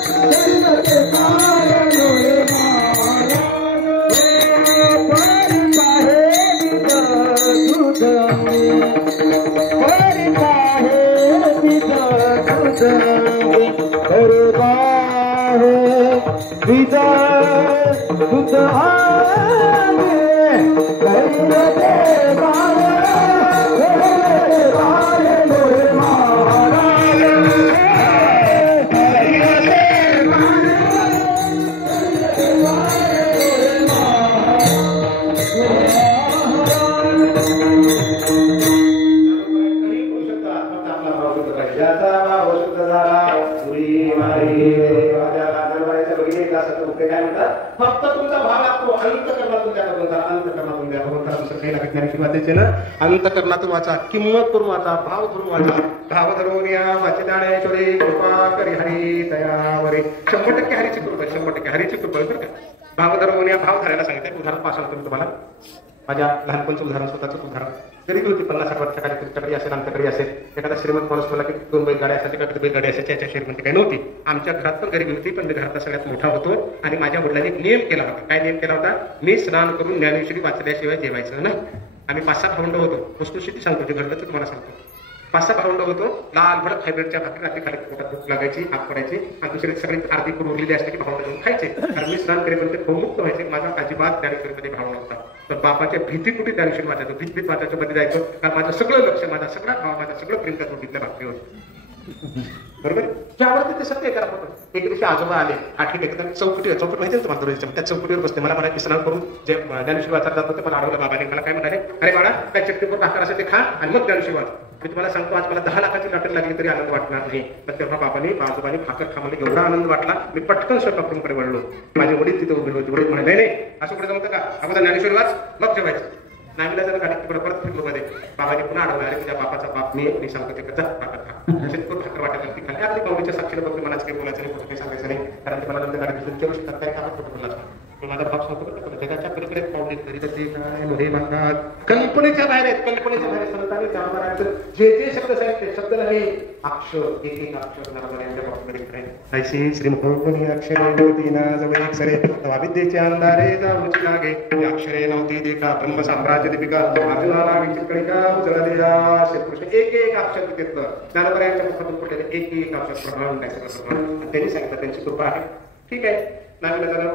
करील ते काय, करील ते काय नोहे महाराज, फक्त तुमचा भाव लागतो. अंतकरणातून द्या भगवंता, अंतकरणातून द्या भगवंता. दुसरं काही लागत नाही. वाचायचे ना, अंतकरणातून वाचा, किंमत करून वाचा, भाव धरून वाचा. भाव धरून या वाचनानेश्वरी कृपा करी हरी दयावरे. 100% हरीची कृपा, 100% हरीची कृपा बरं का. भाव धरून या, भाव धरायला सांगितलं. उदाहरण पासून करतो तुम्हाला. माझ्या लहानपणचं उदाहरण, स्वतःचं उदाहरण. गरीब होती, 50-60 वर्षाच्या खाली तुमच्याकडे असेल, आमच्याकडे असेल. एखादा श्रीमंत माणूस मला की 2 बैलगाड्या असायची का, बैलगाडी असायची, याच्या श्रीमंती काही नव्हती. आमच्या घरात पण गरीबी होती, पण मी घरातला सगळ्यात मोठा होतो. आणि माझ्या वडिलांनी एक नियम केला होता. काय नियम केला होता? मी स्नान करून ज्ञानेश्वरी वाचल्याशिवाय जेवायचं नाही. आम्ही 5-6 भावंड होतो. वस्तुस्थिती सांगतो, जे घडलं तर तुम्हाला सांगतो. 5-6 भावंड होतो. लाल भडक फायबरच्या भाकरी रात्री खाली पोटात भूक लागायची, हात पडायची, आणि दुसरी सगळी आरती करून उरलेली असते की भावंड घेऊन खायचे. कारण मी स्नान करेपर्यंत ते मुक्त व्हायचे. माझा अजिबात ज्ञानेश्वरीमध्ये भाव नव्हता. तर बापाच्या भीती कुठे ज्ञानेश्वरी वाचायचो, भीत वाचायचं मध्ये जायचं. कारण माझं सगळं लक्ष, माझा सगळा भाव, माझं सगळं प्रेम त्या जोडीतल्या भाकरीवर. बरोबर. त्यावरती ते सत्य करा होतं. एक दिवशी आजोबा आले, आठी एकदम चौकटी माहिती ना तुम्हाला, त्या चौकटीवर बसते. मला म्हणाले, स्नान करून जे ज्ञानेश्वरी वाचायला जात होते, मला आठवलं बाबाने. मला काय म्हणाले, अरे बाळा, काय चटणीवर भाकर असेल ते खा आणि मग ज्ञानेश्वरी वाच. मी तुम्हाला सांगतो, आज मला 10 लाखाची लॉटरी लागली तरी आनंद वाटणार नाही. पण तेव्हा आजोबाने भाकर खा मला एवढा आनंद वाटला, मी पटकन स्वयंपाकरूमकडे वळलो. माझे वडील तिथे उभे होते. वडील म्हणाले, नाही असं कुठे जमतं का, अगोदर ज्ञानेश्वरी वाच मग जेवायचं. नामीला जर गाडी तिकडे परत फिरलो मध्ये. बाबाने पुन्हा अडवलं, अरे तुझ्या बापाचा बाप मी सांगतो ते जा भाकर खा. शेतकरी भाकर वाटत ती खाली. आपली पाहुणीच्या साक्षीला बघते, मलाच काही बोलायचं नाही, कुठं काही सांगायचं नाही. कारण ते मला नंतर गाडी केलं काय कामात कुठं बोलला. माझा भाव सांगतो जगाच्या पलीकडे पावले तरी तर ते काय हे म्हणतात कल्पनेच्या बाहेर आहेत, कल्पनेच्या बाहेर संतांनी त्यामाराचं जे जे शब्द सांगितले शब्द नाही अक्षर एक एक अक्षर नारायणाच्या बाबतीत आहे ऐशी श्रीमुखोनी अक्षरे नव्हती ना जवळ एक सरे विद्येचे अंधारे जाऊची लागे अक्षरे नव्हती देखा ब्रह्म साम्राज्य दीपिका अर्जुनाला विचित्कळिका उजळा दिला श्रीकृष्ण एक एक अक्षर घेतलं ज्ञानोबरायांच्या मुखातून फुटलेलं एक एक अक्षर प्रमाण नाही सगळं प्रमाण त्यांनी सांगितलं त्यांची कृपा आहे. ठीक आहे नागेला झालं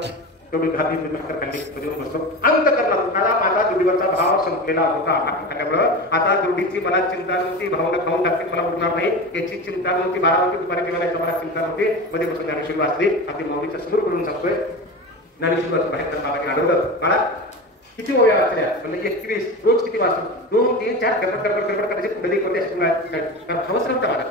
तेवढी घाबी भाकर खाल्ली येऊन बसतो अंत करणार होता माझा दुडीवरचा भाव संपलेला होता खाल्ल्यामुळं आता दुडीची मला चिंता नव्हती भावना खाऊन टाकते मला उठणार नाही याची चिंता नव्हती 12 होती दुपारी जेवायला मला चिंता नव्हती मध्ये बसून ज्ञानेश्वरी वाचली आपली माऊलीच्या समोर बोलून सांगतोय ज्ञानेश्वरी बाहेर बाबाने आढळलं मला किती ओव्या वाचल्या म्हणजे 31 रोज किती वाचतो 2 3 4 गडबड करायचे कधी कोणत्या कारण हवंच नव्हतं मला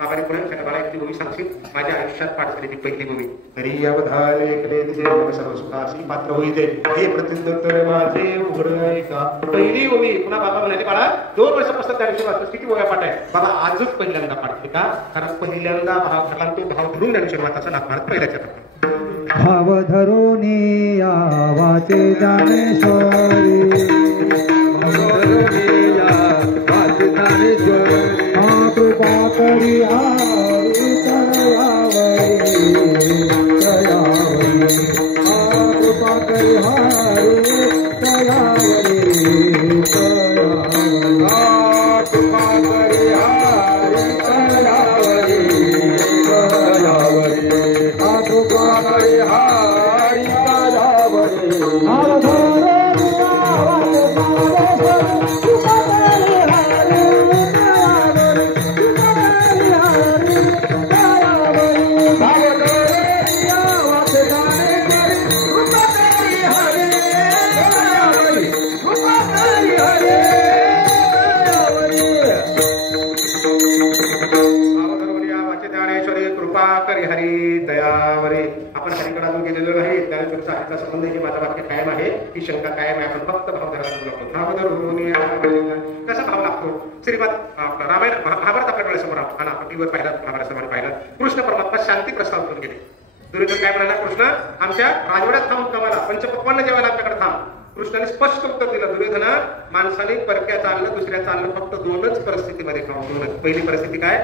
बाबाने पुन्हा मला एक ओवी सांगशील माझ्या आयुष्यात पाठ झालेली पहिली ओवी तरी अवधाने कडे तिचे सर्व सुखाशी पात्र होईते हे प्रत्युत्तर माझे उघड ऐका पहिली ओवी पुन्हा बाबा म्हणाले बाळा 2 वर्षापासून त्या विषयी वाचतो किती ओव्या पाठ आहे बाबा आजच पहिल्यांदा पाठते का कारण पहिल्यांदा भाव घाला तो भाव धरून ज्ञानेश्वरी वाचायचा लागणार पहिल्याच्या भाव धरुनी वाचे ज्ञानेश्वरी वाचे ज्ञानेश्वरी कृपा करी हरी तयावरी कृपा करी हरी तयावरी कृपा करी हरी तयावरी कृपा करी हरी तयावरी संबंध हे माझा वाक्य कायम आहे ही शंका कायम आहे आपण फक्त भाव धरायला कसा भाव लागतो श्रीमद रामायण महाभारत आपल्याकडे समोर आणि आपण टीव्हीवर पाहिला महाभारतामध्ये पाहिलं कृष्ण परमात्मा शांती प्रस्ताव करून गेले दुर्योधन काय म्हणाला कृष्ण आमच्या राजवाड्यात थांब कामाला पंचपक्वान्न जेवायला आमच्याकडे थांब कृष्णाने स्पष्ट उत्तर दिलं दुर्योधना माणसाने परक्याचं आणलं दुसऱ्याचं आणलं फक्त 2च परिस्थितीमध्ये खाऊ 2च पहिली परिस्थिती काय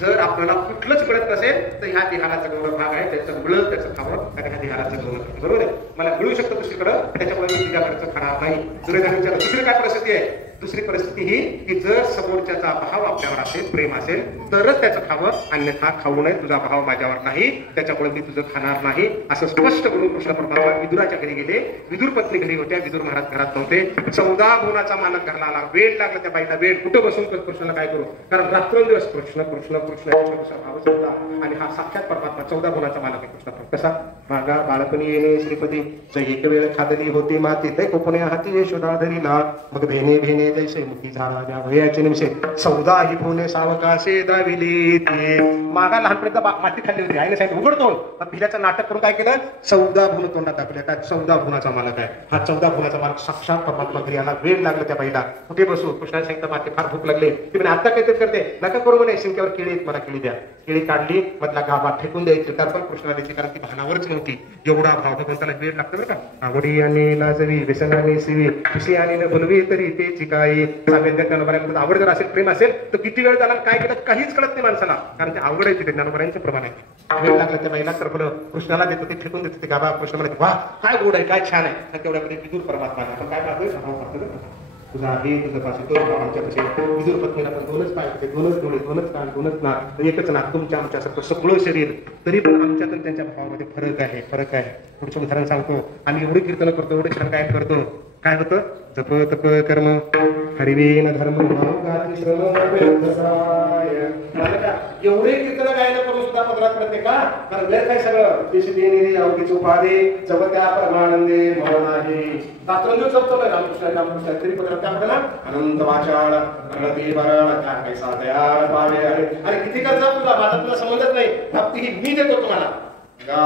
जर आपल्याला कुठलंच मिळत नसेल तर ह्या देहाचा गौरव भाग आहे त्याचं मिळत त्याचं खावं कारण ह्या देहाचं गौरव बरोबर आहे मला मिळू शकतं दुसरीकडं त्याच्यामुळे मी तुझ्याकडचं खाणार नाही दुर्योधनाच्या दुसरी काय परिस्थिती आहे दुसरी परिस्थिती ही की जर समोरच्याचा भाव आपल्यावर असेल प्रेम असेल तरच त्याचं खावं अन्यथा खाऊ नये तुझा भाव माझ्यावर नाही त्याच्यामुळे मी तुझं खाणार नाही असं स्पष्ट करून कृष्ण परमात्मा विदुराच्या घरी गेले विदुर पत्नी घरी होत्या विदुर महाराज घरात नव्हते 14 गुणाचा मानक घरला आला वेळ लागला त्या बाईला वेळ कुठं बसून कृष्णाला काय करू कारण रात्रंदिवस कृष्ण कृष्ण कृष्ण भावच होता आणि हा साक्षात परमात्मा 14 गुणाचा मालक आहे कृष्ण कसा मागा बाळपणी येणे श्रीपती एक वेळ खादली होती माती ते कोपणे हाती यशोदा धरीला मग भेने भेने जैसे मुखी झाला त्या वयाचे निमिषे 14 ही फुले सावकाशे दाविली ती मागा लहानपर्यंत माती खाल्ली होती आईने सांगितलं उघडतो भिल्याचं नाटक करून काय केलं 14 भुन तोंडात दाखवल्या काय 14 भुनाचा मालक आहे हा 14 भुनाचा मालक साक्षात परमात्मा घरी आला वेळ लागला त्या बाईला कुठे बसू कृष्णाने सांगितलं माती फार भूक लागली ती म्हणे आता काहीतरी करते नका करू म्हणे शिंक्यावर केळी मला केळी द्या केळी काढली मधला गाभा फेकून द्यायची तर पण कृष्णाला द्यायची कारण ती भानावरच नव्हती एवढा भाव भगवंताला वेळ लागतो बरं का आवडी आणि लाजवी व्यसनाने सिवी खुशी आणि न बोलवी तरी तेची काय ज्ञानोबरांमध्ये आवड जर असेल प्रेम असेल तर किती वेळ झाला काय केलं काहीच कळत नाही माणसाला कारण ते आवड आहे ज्ञानोबरांचं प्रमाण आहे वेळ लागला त्या बाईला तर बोल कृष्णाला देतो ते फेकून देतो ते गाभा कृष्ण म्हणते वा काय गोड आहे काय छान आहे तेवढ्यामध्ये विदुर परमात्मा आपण काय पाहतोय तुझा आहे तुझं पासे आमच्या कसे विदुर पत्नीला पण 2च पाय होते 2च डोळे 2च कान 2च नाक एकच नाक तुमच्या आमच्यासारखं सगळं शरीर तरी पण आमच्यातून त्यांच्या भावामध्ये फरक आहे पुढचं उदाहरण सांगतो आम्ही एवढी कीर्तन करतो एवढे छान काय करतो काय होतं जप तप कर्म हरिवेन धर्म एवढे कीर्तन गायला करून सुद्धा पदरात पडते का कारण वेळ काय सगळं देशदेनी अवघीच उपाधे जप त्या परमानंदे म्हणून आहे रात्रंदिवस जपतो रामकृष्ण तरी पदरात काय म्हटलं अनंत वाचाळ रणती वरण त्या कैसा तयार पावे अरे किती करता तुला माझा तुला संबंधच नाही भक्ती ही मी देतो तुम्हाला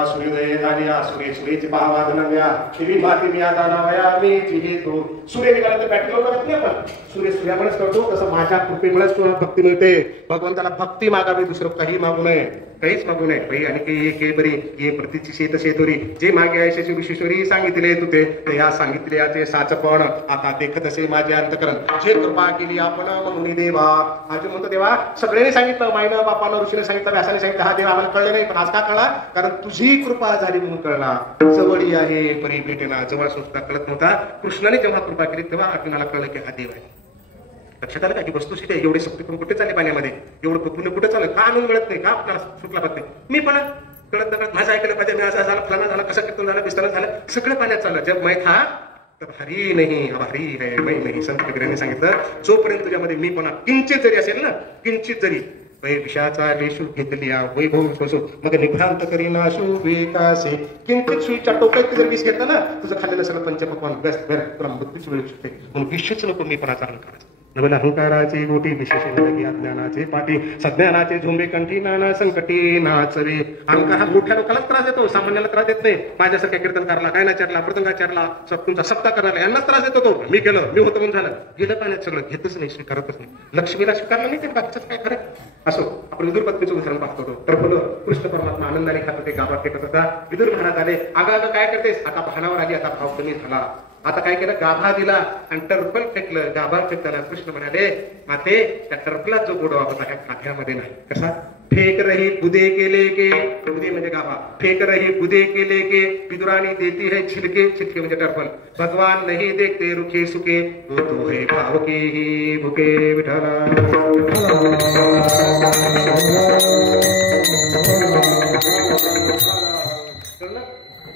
सूर्योदय झाल्या सूर्याची पावादनव्या शिवी माती मी आता नवया मी जिहेतो सूर्य निघाला तर बॅटरी करत नाही आपण सूर्यामुळेच करतो तसं माझ्या कृपेमुळेच तुला भक्ती मिळते भगवंताला भक्ती मागावी दुसरं काही मागू नये काहीच मागू नये बाई आणि काही ये के बरी ये प्रतीची शेत शेतोरी जे मागे आहे शेषी ऋषीश्वरी सांगितले तुते ते या सांगितल्याचे साचपण आता देखत असे माझे अंतकरण जे कृपा केली आपण म्हणून देवा. आज म्हणतो देवा सगळ्यांनी सांगितलं माईनं बापानं ऋषीने सांगितलं व्यासाने सांगितलं हा देव आम्हाला कळले नाही पण आज का कळला कारण तुझी कृपा झाली म्हणून कळला. जवळी आहे परी भेटेना जवळ सुद्धा कळत नव्हता कृष्णाने जेव्हा कृपा केली तेव्हा अर्जुनाला कळलं की हा देव आहे. लक्षात आलं का की वस्तुस्थिती आहे एवढी सक्ती करून कुठे चालली पाण्यामध्ये एवढं पुण्य कुठे चाललं का आनंद मिळत नाही का आपल्याला सुटला पाहत नाही. मी पण कळत नकळत माझं ऐकलं पाहिजे मी असं झालं फलाना झाला कसं कीर्तन झालं विस्तार झालं सगळं पाण्यात चाललं जब मैं था तर हरी नाही हरी है मै नाही. संत कबीरांनी सांगितलं जोपर्यंत तुझ्यामध्ये मी पण किंचित जरी असेल ना किंचित जरी विषाचा रेशू घेतल्या वैभव सोसो मग निभ्रांत करीना शू विकासे किंचित सुईच्या टोक्यात जर विष घेतला ना तुझं खाल्लेलं सगळं पंचपक्वान बेस्ट तुला मृत्यूच मिळू शकते म्हणून विषच नको मी पणाचा अहंकार नवल अहंकाराची गोटी विशेष अज्ञानाचे पाठी सज्ञानाचे झोंबे कंठी नाना संकटी नाचवे. अहंकार हा मोठ्या लोकांनाच त्रास देतो सामान्याला त्रास देत नाही. माझ्यासारख्या कीर्तनकारला काय ना चरला प्रतंगा चरला तुमचा सप्ताह करणारा यांनाच त्रास देतो तो मी केलं मी होतं म्हणून झालं गेलं पाण्यात सगळं घेतच नाही स्वीकारतच नाही. लक्ष्मीला स्वीकारलं नाही ते बाकीच काय खरं असो. आपण विदुर पत्नीचं उदाहरण पाहतो तर बोलो कृष्ण परमात्मा आनंदाने खात होते गावात फेकत होता. विदुर महाराज आले अगं काय करतेस आता भानावर आली आता भाव कमी झाला. आता काय केलं गाभा दिला आणि टर्पल फेकलं गाभा फेकताना कृष्ण म्हणाले माते त्या टर्पला जो गोडवा होता ह्या काठ्यामध्ये नाही. कसा फेक रही बुदे केले के बुदे म्हणजे गाभा फेक रही बुदे केले के विदुरानी देती है छिलके छिलके म्हणजे टर्पल. भगवान नहीं देखते रुखे सुखे वो तो है भाव के ही भुके विठला.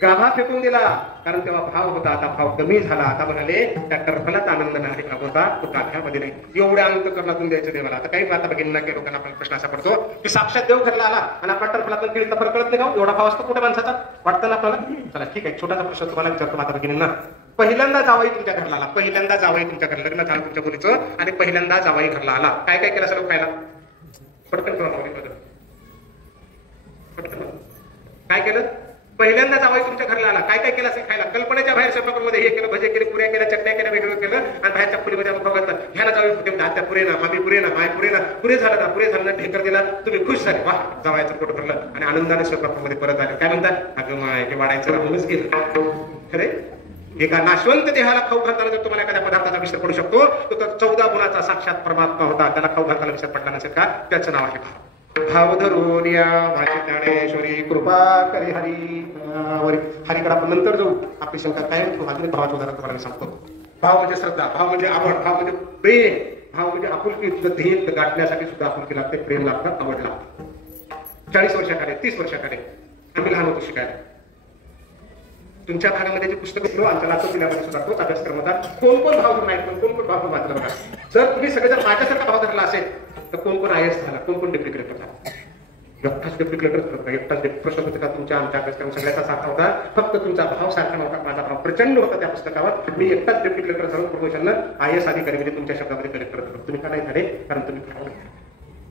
गाभा फेकून दिला कारण तेव्हा भाव होता आता भाव कमी झाला. आता म्हणाले त्या टर्फलाच आनंद नाही भाव होता तो गाठ्यामध्ये नाही. एवढ्या अंतकरणातून द्यायचं देवाला. आता काही आता बघितलं की लोकांना आपला प्रश्न असा पडतो की साक्षात देव घरला आला आणि आपण टर्फलातून केली तर कळत नाही का एवढा भाव असतो कुठे माणसाचा वाटतं ना आपल्याला. चला ठीक आहे छोटासा प्रश्न तुम्हाला विचारतो माता भगिनींना. पहिल्यांदा जावाई तुमच्या घरला आला पहिल्यांदा जावाई तुमच्या घरला लग्न झालं तुमच्या मुलीचं आणि पहिल्यांदा जावाई घरला आला काय काय केलं सर्व खायला पटकन पटकन काय केलं. पहिल्यांदा जावाई तुमच्या घरला आला काय काय केलं असेल खायला कल्पनेच्या बाहेर स्वयंपाकामध्ये हे केलं भजे केले पुऱ्या केल्या चटण्या केल्या वेगळं केलं आणि बाहेरच्या खोलीमध्ये आपण बघतात ह्याला जावे फुटे त्या पुरे ना मामी पुरे ना माय पुरे ना पुरे झालं ना पुरे झालं ना ढेकर दिला तुम्ही खुश झाले वाह जावायचं पोट भरलं आणि आनंदाने स्वयंपाकामध्ये परत आले. काय म्हणतात अगं माय हे वाढायचं राहूनच गेलं खरे. एका नाशवंत देहाला खाऊ घालताना जर तुम्हाला एखाद्या पदार्थाचा विसर पडू शकतो तर 14 गुणाचा साक्षात परमात्मा होता त्याला खाऊ घालताना विसर पडला नसेल का त्याचं नाव आहे भाव. भाव धरून या माझी ज्ञानेश्वरी कृपा करी हरी हरीकडे आपण नंतर जाऊ. आपली शंका काय अजून भावाचं उदाहरण तुम्हाला सांगतो. भाव म्हणजे श्रद्धा भाव म्हणजे आवड भाव म्हणजे प्रेम भाव म्हणजे आपुलकी तुझं ध्येय गाठण्यासाठी सुद्धा आपुलकी लागते प्रेम लागतं आवड लागतं. 40 वर्षाखाली 30 वर्षाखाली आम्ही लहान होतो शिकायला. तुमच्या भागामध्ये जे पुस्तक आमच्या लातूर जिल्ह्यामध्ये सुद्धा तोच अभ्यासक्रम होता. कोण कोण भाव धरून आहे कोण कोण भाव वाचला बघा. जर तुम्ही सगळे जर माझ्यासारखा भाव धरला असेल तर कोण कोण IAS झाला कोण कोण डेप्युटी कलेक्टर झाला. एकटाच डेप्युटी कलेक्टर होता एकटाच प्रश्न होता तुमच्या आमच्या अभ्यासक्रम सगळ्याचा सारखा होता फक्त तुमचा भाव सारखा नव्हता. माझा भाव प्रचंड होता त्या पुस्तकावर. मी एकटाच डेप्युटी कलेक्टर झालो प्रमोशनला IAS अधिकारी म्हणजे तुमच्या शब्दामध्ये कलेक्टर झालो. तुम्ही का नाही झाले कारण तुम्ही भाव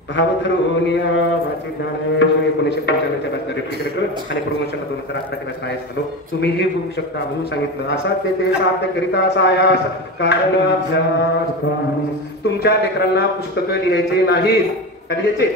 भाव धरून या माझी ज्ञानेश्वरी 1995च्या बॅचला डेप्युटी कलेक्टर आणि प्रमोशनला 2011च्या बॅचला IAS झालो. तुम्ही हे बोलू शकता म्हणून सांगितलं असा ते साध्य करिता सायास कारण अभ्यास. तुमच्या लेकरांना पुस्तकं लिहायचे नाहीत का लिहायचे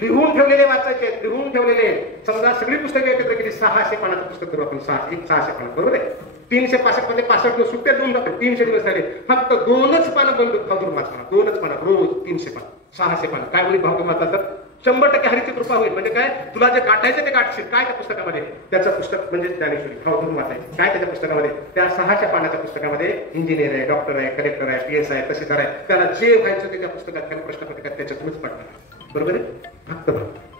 लिहून ठेवलेले वाचायचे लिहून ठेवलेले. समजा सगळी पुस्तकं एकत्र केली 600 पानाचं पुस्तक करू आपण 600 पानं बरोबर आहे. 365 मध्ये 65 सुट्ट्या 2 टाकले 300 दिवस झाले फक्त 2च पानं बंद भाव वाचणार 2च पानं रोज 300 पानं 600 पानं. काय बोली भाव वाचला तर 100% हरीची कृपा होईल. म्हणजे काय तुला जे गाठायचं ते गाठशील काय त्या पुस्तकामध्ये त्याचं पुस्तक म्हणजे ज्ञानेश्वरी भाव धरून वाचायचं काय त्याच्या पुस्तकामध्ये त्या 600 पानाच्या पुस्तकामध्ये इंजिनियर आहे डॉक्टर आहे कलेक्टर आहे PS आहे तहसीलदार आहे त्याला जे व्हायचं ते त्या पुस्तकात त्याला प्रश्नपत्रिकात त्याच्यातूनच पडणार बरोबर आहे.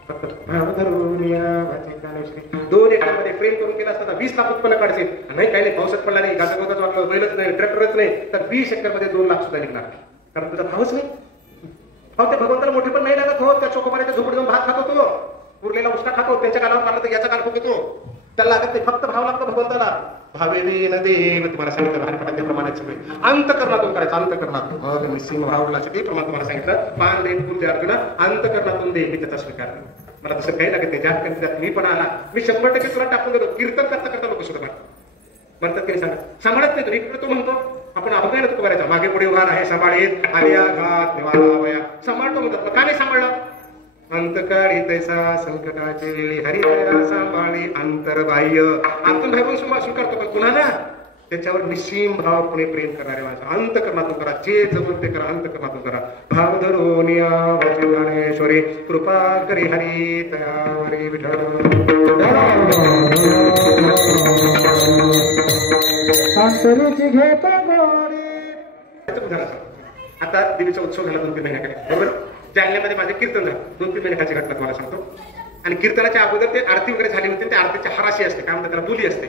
फक्त भाव धरून या माझी ज्ञानेश्वरी. 2 एकरमध्ये प्रेम करून केला असता 20 लाख उत्पन्न काढशील नाही काही नाही पावसात पडला नाही गाजागोजाच वाटलं बैलच नाही ट्रॅक्टरच नाही तर 20 एकरमध्ये 2 लाख सुद्धा निघणार कारण तुझा भावच नाही. त्या भगवंताला मोठे पण नाही लागत हो. त्या चोकोबाऱ्याच्या झोपडी जाऊन भात खातो तो उरलेला उष्टा खातो त्यांच्या गालावर मारला तर याचा गाल फुगतो त्याला लागत नाही. फक्त भाव लागतो भगवंताला. भावे न देव तुम्हाला सांगितलं भारी प्रमाणात सगळे अंतकरणातून करायचं अंतकरणातून. सिंह भावला प्रमाण तुम्हाला सांगितलं पान देव पूर्वी अर्जुना अंतकरणातून दे मी त्याचा स्वीकार मला तसं काही लागत नाही. ज्यात मी पण आला मी 100% तुला टाकून देतो. कीर्तन करता करता लोक सुद्धा म्हणतात काही सांभाळत नाही. इकडे तो म्हणतो आपण अभंगाने तो करायचा मागे पुढे उभा आहे सांभाळीत आलिया घात निवाला वया सांभाळतो म्हणतात का नाही सांभाळलं अंतकाळी तैसा संकटाची वेळी हरिहरा सांभाळी अंतर्बाह्य आतून बाहेरून स्वीकारतो पण कुणाला त्याच्यावर निस्सीम भाव पुणे प्रेम करणारे माणसं अंतकरणातून करा जे जमून ते करा अंतकरणातून करा भाव धरून या ज्ञानेश्वरी कृपा करी हरी तयावरी विठ्ठल अंतरीची घेत गोडी. आता देवीचा उत्सव झाला 2-3 महिन्याकडे बरोबर. जालन्यामध्ये माझे कीर्तन झालं 2-3 महिन्याची घटना तुम्हाला सांगतो. आणि कीर्तनाच्या अगोदर ते आरती वगैरे झाली होती. त्या आरतीच्या हराशी असते काय म्हणतात त्याला बोली असते.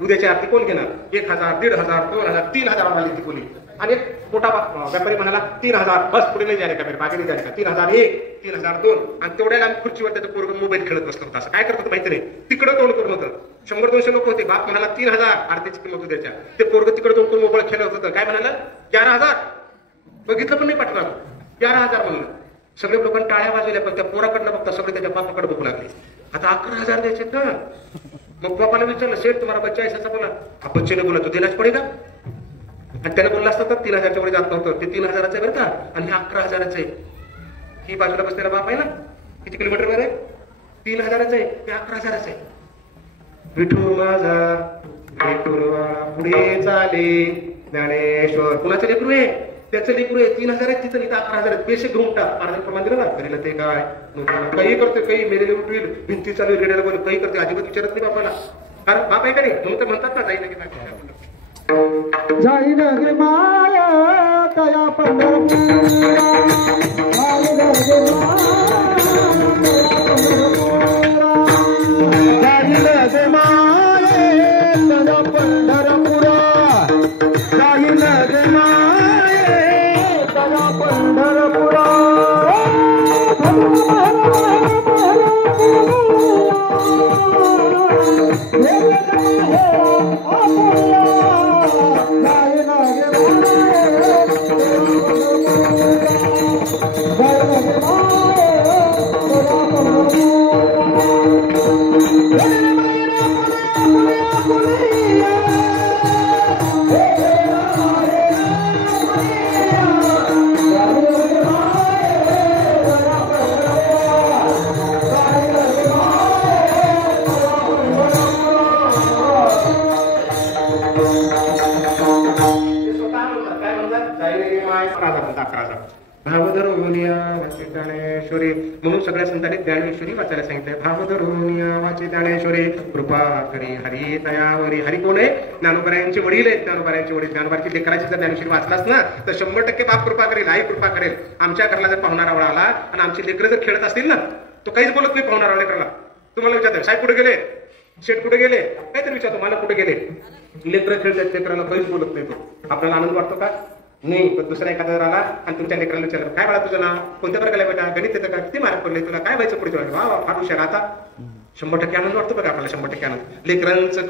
उद्याची आरती कोण घेणार 1000 1500 2000 3000 वाली ती बोली. आणि एक मोठा व्यापारी म्हणाला 3000 बस पुढे नाही जायला का मागे नाही जायला का 3001 3002 आणि तेवढ्याला खुर्चीवर त्याचं पोरग मोबाईल खेळत बसलं होतं. असं काय करत होतं माहिती नाही. तिकडं तोंड करून होतं 100-200 लोक होते. बाप म्हणाला 3000 आरतीची किंमत उद्याच्या. ते पोरग तिकडे तोंड करून मोबाईल खेळत होतं. काय म्हणाला 11000 बघितलं पण नाही पाठवलं 11000 म्हणलं. सगळे लोकांनी टाळ्या वाजवल्या पण त्या पोराकडनं बघता सगळे त्याच्या बापाकडे बघू लागले. आता 11000 द्यायचे ना. मग बापाला विचारलं सेठ तुम्हाला बच्चा ऐसा बोला. हा बच्चेने बोला तो देनाच पडेगा. आणि त्याने बोलला असता तर 3000च्या वर जात नव्हतं. ते 3000चं आहे बरं का आणि हे 11000चं आहे. ही बाजूला बसलेला बाप आहे ना किती किलोमीटर वर आहे 3000चं आहे ते 11000चं आहे. विठू माझा लेकरूवा पुढे चाले ज्ञानेश्वर कुणाचं लेकरू आहे त्याचं लेकरू आहे. 3000 आहे तिथं इथं 11000 आहे. पैसे घेऊन टाक महाराज प्रमाण दिलं ना करीला ते काय काही करते काही मेलेले उठवील भिंती चालू रेड्याला बोल काही करते अजिबात विचारत नाही बापाला. कारण बाप आहे का नाही म्हणून तर म्हणतात ना जाईल की जाईन गे माया तया पंढरपुरा जाईन गे माये तया पंढरपुरा जाईन गे माये तया पंढरपुरा म्हणून सगळ्या संतांनी ज्ञानेश्वरी वाचायला सांगितलंय. भावधरून वाचे ज्ञानेश्वरी कृपा करी हरी तयावरी. हरी कोण आहे ज्ञानोबारायांचे वडील आहेत. ज्ञानोबारायांचे वडील ज्ञानोबाची लेकराची जर ज्ञानेश्वरी वाचलास ना तर 100% बाप कृपा करेल आई कृपा करेल. आमच्या घरला जर पाहुणारा आला आणि आमची लेकरं जर खेळत असतील ना तो काहीच बोलत नाही पाहुणारा लेकराला. तुम्हाला विचारतो साहेब कुठे गेले शेठ कुठे गेले काहीतरी विचारतो मला कुठे गेले. लेकरं खेळतात लेकराला काहीच बोलत नाही. तो आपल्याला आनंद वाटतो का नाही. पण दुसरा एखादा आला आणि तुमच्या लेकराला विचारलं काय बाळा तुझं नाव कोणत्या प्रकारला बेटा गणित येतं का किती मार्क पडले तुला काय व्हायचं पुढे वा वा फार हुशार. आता 100% आनंद वाटतो बघा आपल्याला 100% आनंद. लेकरांचं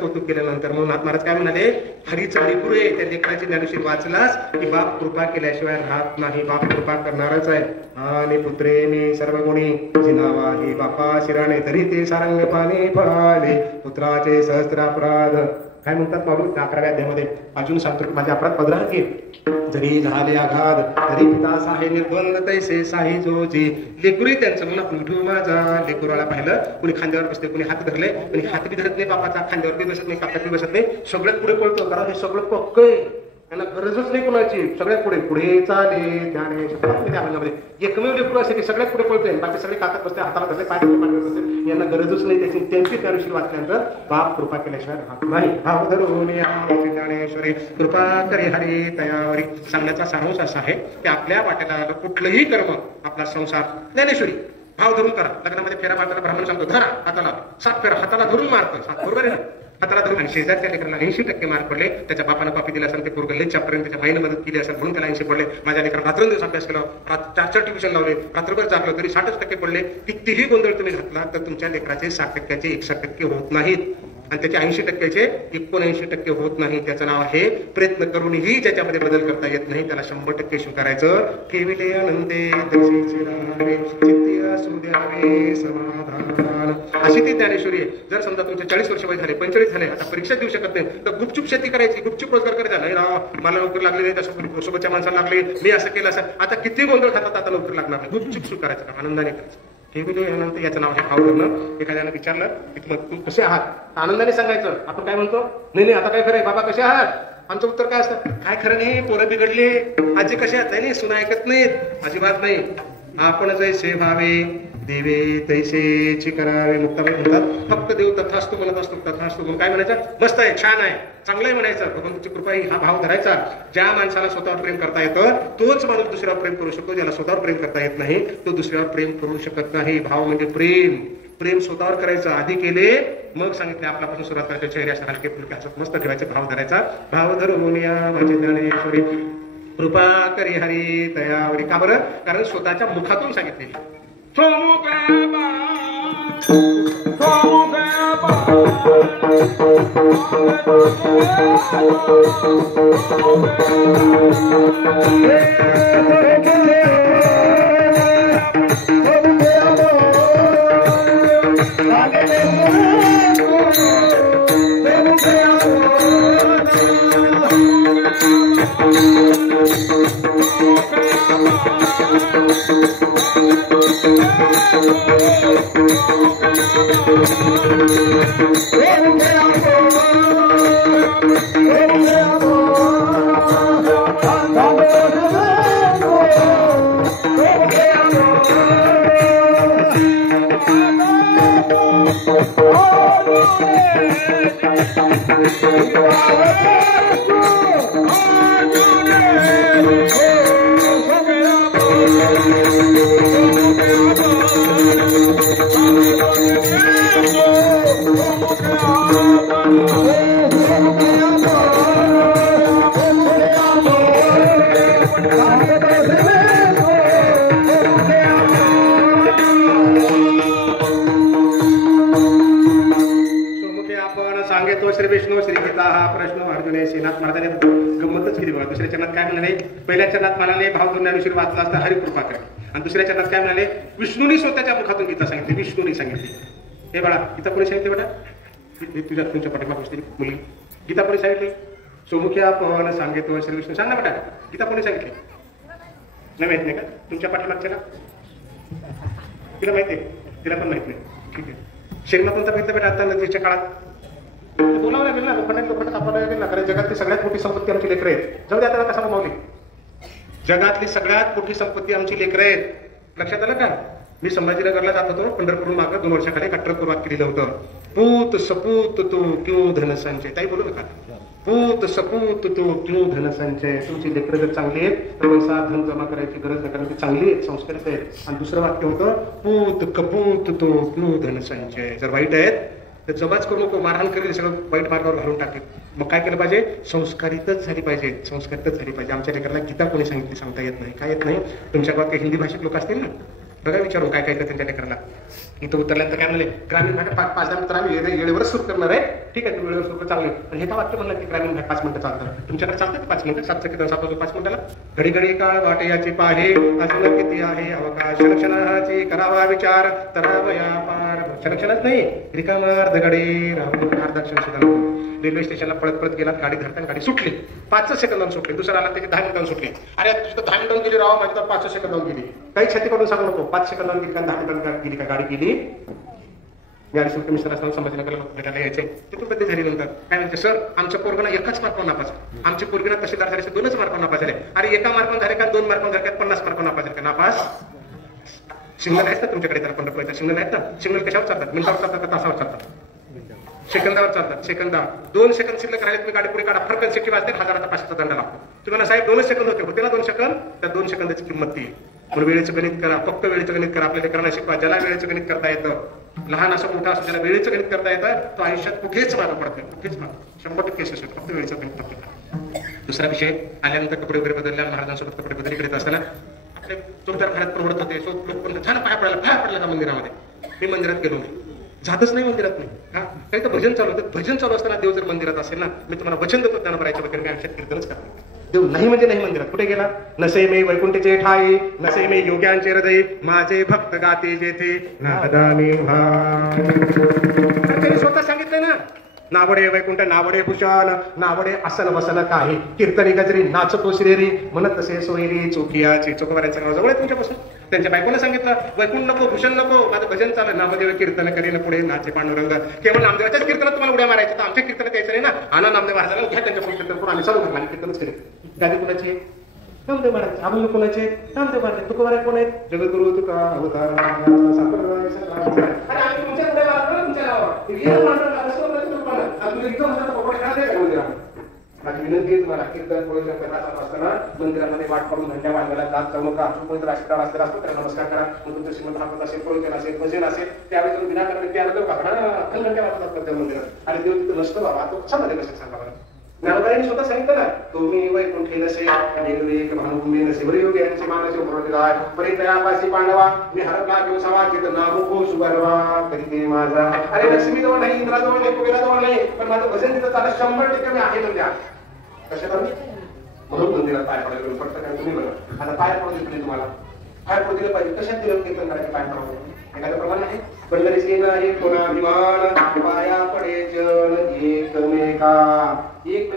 कौतुक केल्यानंतर मग महाराज काय म्हणाले हरीचं लेकरू आहे त्या लेकराची ज्ञानेश्वरी वाचलास की बाप कृपा केल्याशिवाय राहत नाही. बाप कृपा करणारच आहे. आणि पुत्रे मी सर्व गुणी जिनावाही बापा शिराणे तरी ते सारंग पाणी फळाले पुत्राचे सहस्त्र अपराध. काय म्हणतात बाबू 11व्या अध्यायामध्ये अजून सांगतो की माझे अपराध 15 की जरी झाले आघात तरी पिता साहे निर्बंध तैसे साही जोजी. लेकरूही त्यांचं म्हणून विठू माझा लेकरूला पाहिलं कुणी खांद्यावर बसते कुणी हात धरले आणि हात बी धरत नाही बापाचा खांद्यावर बी बसत नाही कापडात बी बसत नाही. सगळ्यात पुढे पळतो कारण हे सगळं पक्क आहे त्यांना गरजच नाही कुणाची. सगळ्यात पुढे पुढे चाले ज्ञानेश्वरी एकमेव लेकरू असे की सगळ्यात पुढे पळतोय बाकी सगळे काकत बसते हाताला धरले पाय बसते यांना गरजच नाही त्याची. त्यांची ज्ञानेश्वरी वाचल्यानंतर बाप कृपा केल्याशिवाय राहत नाही. भाव धरून ज्ञानेश्वरी कृपा करी हरी तयावरी. सांगण्याचा सारांश असा आहे की आपल्या वाट्याला कुठलंही कर्म आपला संसार ज्ञानेश्वरी भाव धरून करा. लग्नामध्ये फेरा मारताना ब्राह्मण सांगतो धरा हाताला 7 फेरा हाताला धरून मारतो 7 बरोबर आहे ना. हाताला धरून आणि शेजारच्या लेकरांना 80% मार्क पडले. त्याच्या बापानं कॉपी दिला असेल ते पोरगं लेच्यापर्यंत त्याच्या भाईने मदत केली असेल म्हणून त्याला 80 पडले. माझ्या लेकरांना रात्रंदिवस अभ्यास केला 4 ट्युशन लावले रात्रभर जागलो तरी 60% पडले. कितीही गोंधळ तुम्ही घातला तर तुमच्या लेकराचे 60%चे 61% होत नाहीत आणि त्याचे 80%चे 79% होत नाही. त्याचं नाव आहे प्रयत्न करूनही ज्याच्यामध्ये बदल करता येत नाही त्याला 100% स्वीकारायचं. केविले आनंदे दर्शिचे चित्ती असू द्यावे समाधान. मित्रांनो, अशी ती ज्ञानेश्वरी आहे. जर समजा तुमचे 40 वर्ष वय झाले, 45 झाले, आता परीक्षा देऊ शकत नाही, तर गुपचूप शेती करायची, गुपचूप रोजगार करायचा. नाही राव, मला नोकरी लागली नाही, तसं सोबतच्या माणसाला लागली, मी असं केलं असं. आता किती गोंधळ खातात, आता नोकरी लागणार नाही. गुपचूप सुरू करायचं काम, आनंदाने करायचं. हे व्हिडिओ यानंतर याचं नाव आहे भाव धरणं. एखाद्यानं विचारलं की तुम्ही कसे आहात, आनंदाने सांगायचं. आपण काय म्हणतो, नाही आता काय खरं आहे बाबा, कसे आहात? आमचं उत्तर काय असतं, काय खरं नाही, पोरं बिघडले, आजी कशा आहेत? नाही सुना ऐकत नाहीत, अजिबात नाही. आपण जैसे भावे देवे तैसेची करावे. मुक्ताबाई म्हणतात, फक्त देव तथास्तु म्हणत असतो, तथास्तु म्हणून काय म्हणायचं, मस्त आहे, छान आहे, चांगलं आहे म्हणायचं. भगवंताची कृपा ही हा भाव धरायचा. ज्या माणसाला स्वतःवर प्रेम करता येतं तोच माणूस दुसऱ्यावर प्रेम करू शकतो. ज्याला स्वतःवर प्रेम करता येत नाही तो दुसऱ्यावर प्रेम करू शकत नाही. भाव म्हणजे प्रेम. प्रेम स्वतःवर करायचं, आधी केले मग सांगितले, आपल्यापासून सुरुवात करायची. चेहरे असं हलके फुलके हसत मस्त ठेवायचं, भाव धरायचा. भाव धरून या माझे ज्ञानेश्वरी कृपा करी हरी दयावरी. का बरं? कारण स्वतःच्या मुखातून सांगितले. श्री विष्णू श्री गीता हा प्रश्न अर्जुने श्रीनाथ महाराजांनी गंमतच केली बघा. दुसऱ्या चरणात काय म्हणाले, पहिल्या चरणात म्हणाले भाव ज्ञानेश्वरी वाचला असता हरी कृपा करे. आणि दुसऱ्या चरणात काय म्हणाले, विष्णूने स्वतःच्या मुखातून गीता सांगितली, विष्णूने सांगितली. हे बाळा गीता कोणी सांगितले बेटा? तुमच्या पाठीमागे बसली मुली, गीता कोणी सांगितली? सोमुखी आपण सांगितलं श्री विष्णू. सांग ना बेटा, गीता कोणी सांगितली? नाही माहित नाही का तुमच्या पाठीमागच्या? तिला माहिती आहे? तिला पण माहित नाही. ठीक आहे. शेरमा कोणता भेटला बेटा आता नदीच्या काळात? बोलावं लागेल ना, लोखंडात सापडायला लागेल ना. कारण जगातली सगळ्यात मोठी संपत्ती आमची लेकरं आहेत. जाऊ द्या त्याला कसा मावली, जगातली सगळ्यात मोठी संपत्ती आमची लेकरं आहेत. लक्षात आलं का? मी संभाजीनगरला जात होतो, पंढरपूर मागं 2 वर्षाखाली कट्टरपूर वाक्य लिहिलं होतं, पूत सपूत तो क्यों धन संचय. ताई बोलू नका, पूत सपूत तो क्यों धन संचय. तुमची लेकरं जर चांगली आहेत तर पैसा धन जमा करायची गरज नाही, कारण ती चांगली आहेत, संस्कारित आहेत. आणि दुसरं वाक्य होतं, पूत कपूत तो क्यों धन संचय. जर वाईट आहेत तर जमाच करू नको, मारहाण करेल, सगळं वाईट मार्गावर घालून टाकेल. मग काय केलं पाहिजे? संस्कारितच झाली पाहिजे, संस्कारितच झाली पाहिजे. आमच्या लेकराला गीता कोणी सांगितली सांगता येत नाही. काय येत नाही? तुमच्या गावात काही हिंदी भाषिक लोक असतील ना, बघा विचारून काय काय करतात त्यांच्या लेकराला. इथं उतरल्यानंतर काय म्हणले, ग्रामीण भागात 5-10 मिनिटं आम्ही वेळेवरच सुरू करणार आहे. ठीक आहे, तुम्ही वेळेवर सुरू चांगले. पण हे का वाक्य म्हणलं की ग्रामीण भाग 5 मिनिटं चालतं? तुमच्याकडे चालतात 5 मिनिटं? 7 सेकंद सापडतो 5 मिनिटाला. घडी घडी काळ वाटे याची पाहे, असं किती आहे अवकाश. क्षणक्षणाची करावा विचार, तरावया पार. क्षणक्षणच नाही, रिकामार्ध गडे राहून अर्धा क्षण सुद्धा. रेल्वे स्टेशनला पळत गेला, गाडी धरताना गाडी सुटली, 5 सेकंदांनी सुटली. दुसरा आला त्याची 10 मिनिटांनी सुटली. अरे तुझं 10 मिनिटांनी गेली राव, माझी तर 5 सेकंदांनी गेली. काही छाती करून सांगू नको, 5 सेकंदांनी गेली का 10 मिनिटांनी गेली का गाडी गेली. मी आणि शुल्क मिस्टर असताना संभाजीनगरला भेटायला यायचे. तिथून बद्दल झाली नंतर काय म्हणते, सर आमच्या पोरगांना 1च मार्कावर नापास, आमच्या पोरगीना तहसीलदार झाले 2च मार्कावर नापास झाले. अरे 1 मार्कावर झाले का 2 मार्कावर झाले का 50 मार्कावर नापास झाले का? नापास. सिग्नल आहेत ना तुमच्याकडे? तर पंढरपूरच्या सिग्नल आहेत ना. सिग्नल कशावर चालतात? मिनिटावर चालतात का तासावर चालतात? सेकंदावर चालतात. सेकंदा 2 सेकंद शिल्लक राहिले, तुम्ही गाडी पुढे काढा, फरकन सिटी वाजते, 1000चा 500चा दंड लागतो. तुम्हाला साहेब 2 सेकंद होते ना 2 सेकंद, त्या 2 सेकंदाची किंमत ती. पण वेळेचं गणित करा, फक्त वेळेचं गणित करा. आपल्याला करायला शिकवा. ज्याला वेळेचं गणित करता येतं, लहान असं मोठा असं, ज्याला वेळेचं गणित करता येतं तो आयुष्यात कुठेच मार्ग पडत नाही, कुठेच मार्ग 100% यशस्वी, फक्त वेळेचं गणित करतो. दुसरा विषय आल्यानंतर कपडे वगैरे बदलल्या, महाराजांसोबत कपडे बदल करत असताना आपले जोरदार घरात परवडत होते. लोक पण झालं पाया पडला का मंदिरामध्ये? मी मंदिरात गेलो नाही, जातच नाही मंदिरात नाही. हा काही तर भजन चालू होतं. भजन चालू असताना देव जर मंदिरात असेल ना, मी तुम्हाला वचन देतो ज्ञानोबा रायच्या वतीने मी आयुष्यात कीर्तनच करतो. देव नाही म्हणजे नाही मंदिरात कुठे गेला? नसे मे वैकुंठचे ठाई, नसे मे योग्यांचे हृदय, माझे भक्त गाते जेथे नादाने त्यांनी स्वतः सांगितलंय ना, नावडे वैकुंठ नावडे भूषण, नावडे असन वसन काही, कीर्तनी गजरी नाचतो श्रेरी, म्हणत तसे सोयरी चोकियाची. चोखवाऱ्यांचं गाव जवळ आहे तुमच्यापासून. त्यांच्या बायकोला सांगितलं वैकुंठ नको भूषण नको, माझं भजन चालू, नामदेव कीर्तन करीन पुढे नाचे पांडुरंग. केवळ नामदेवाच्याच कीर्तनात तुम्हाला उड्या मारायचं, तर आमच्या कीर्तनात यायचं नाही ना. आणा नामदेव महाराजांना घ्या त्यांच्या पुढे कीर्तन करून आम्ही चालू करणार कीर्तनच केले. गादी कुणाचे? नामदेव महाराज. अभंग कोणाचे? नामदेव महाराज. तुकोबारा कोण आहेत? जगद्गुरु तुका अवतार संप्रदाय सगळा. अरे आम्ही तुमच्या पुढे मारतो ना तुमच्या नावावर. माझी विनंती आहे तुम्हाला, कीर्तन पुढे करत असताना मंदिरामध्ये वाट पाडून घंट्या वाजवायला जात जाऊ नका. पवित्र आशीर्वाद असलेला असतो त्याला नमस्कार करा. मग तुमचं श्रीमंत भागवत असेल, प्रवचन असेल, भजन असेल, त्यावेळी तुम्ही विनाकारण ते आलं का अखंड घंट्या वाजवत असतात त्या मंदिरात. आणि देव तिथं नसतो बाबा, तो कशामध्ये नसेल सांगा बरं. ज्ञानोबाईंनी स्वतः सांगितलं ना, तुम्ही वैकुंठे नसे वेगवेग भानुभूमी नसे बरे योग्य यांचे मानाचे उपरोधिराय परितयापासी पांडवा मी हरपला घेऊ सवा चित नामो सुबरवा कधी माझा. अरे लक्ष्मी जवळ नाही, इंद्राजवळ नाही, कुबेराजवळ नाही, पण माझं भजन तिथं चालत 100% मी आहे म्हणजे. कशा म्हणून मंदिरात पाय पडायला पडतं काय तुम्ही बघा. आता पाय पडू दिले तुम्हाला, पाय पडू दिलं पाहिजे. कशात दिलं कीर्तन करायचं पाय पडावं? एखादं प्रमाण आहे. पंढरी सेना एक कोणाभिमान पाया पडे जन एकमेका एक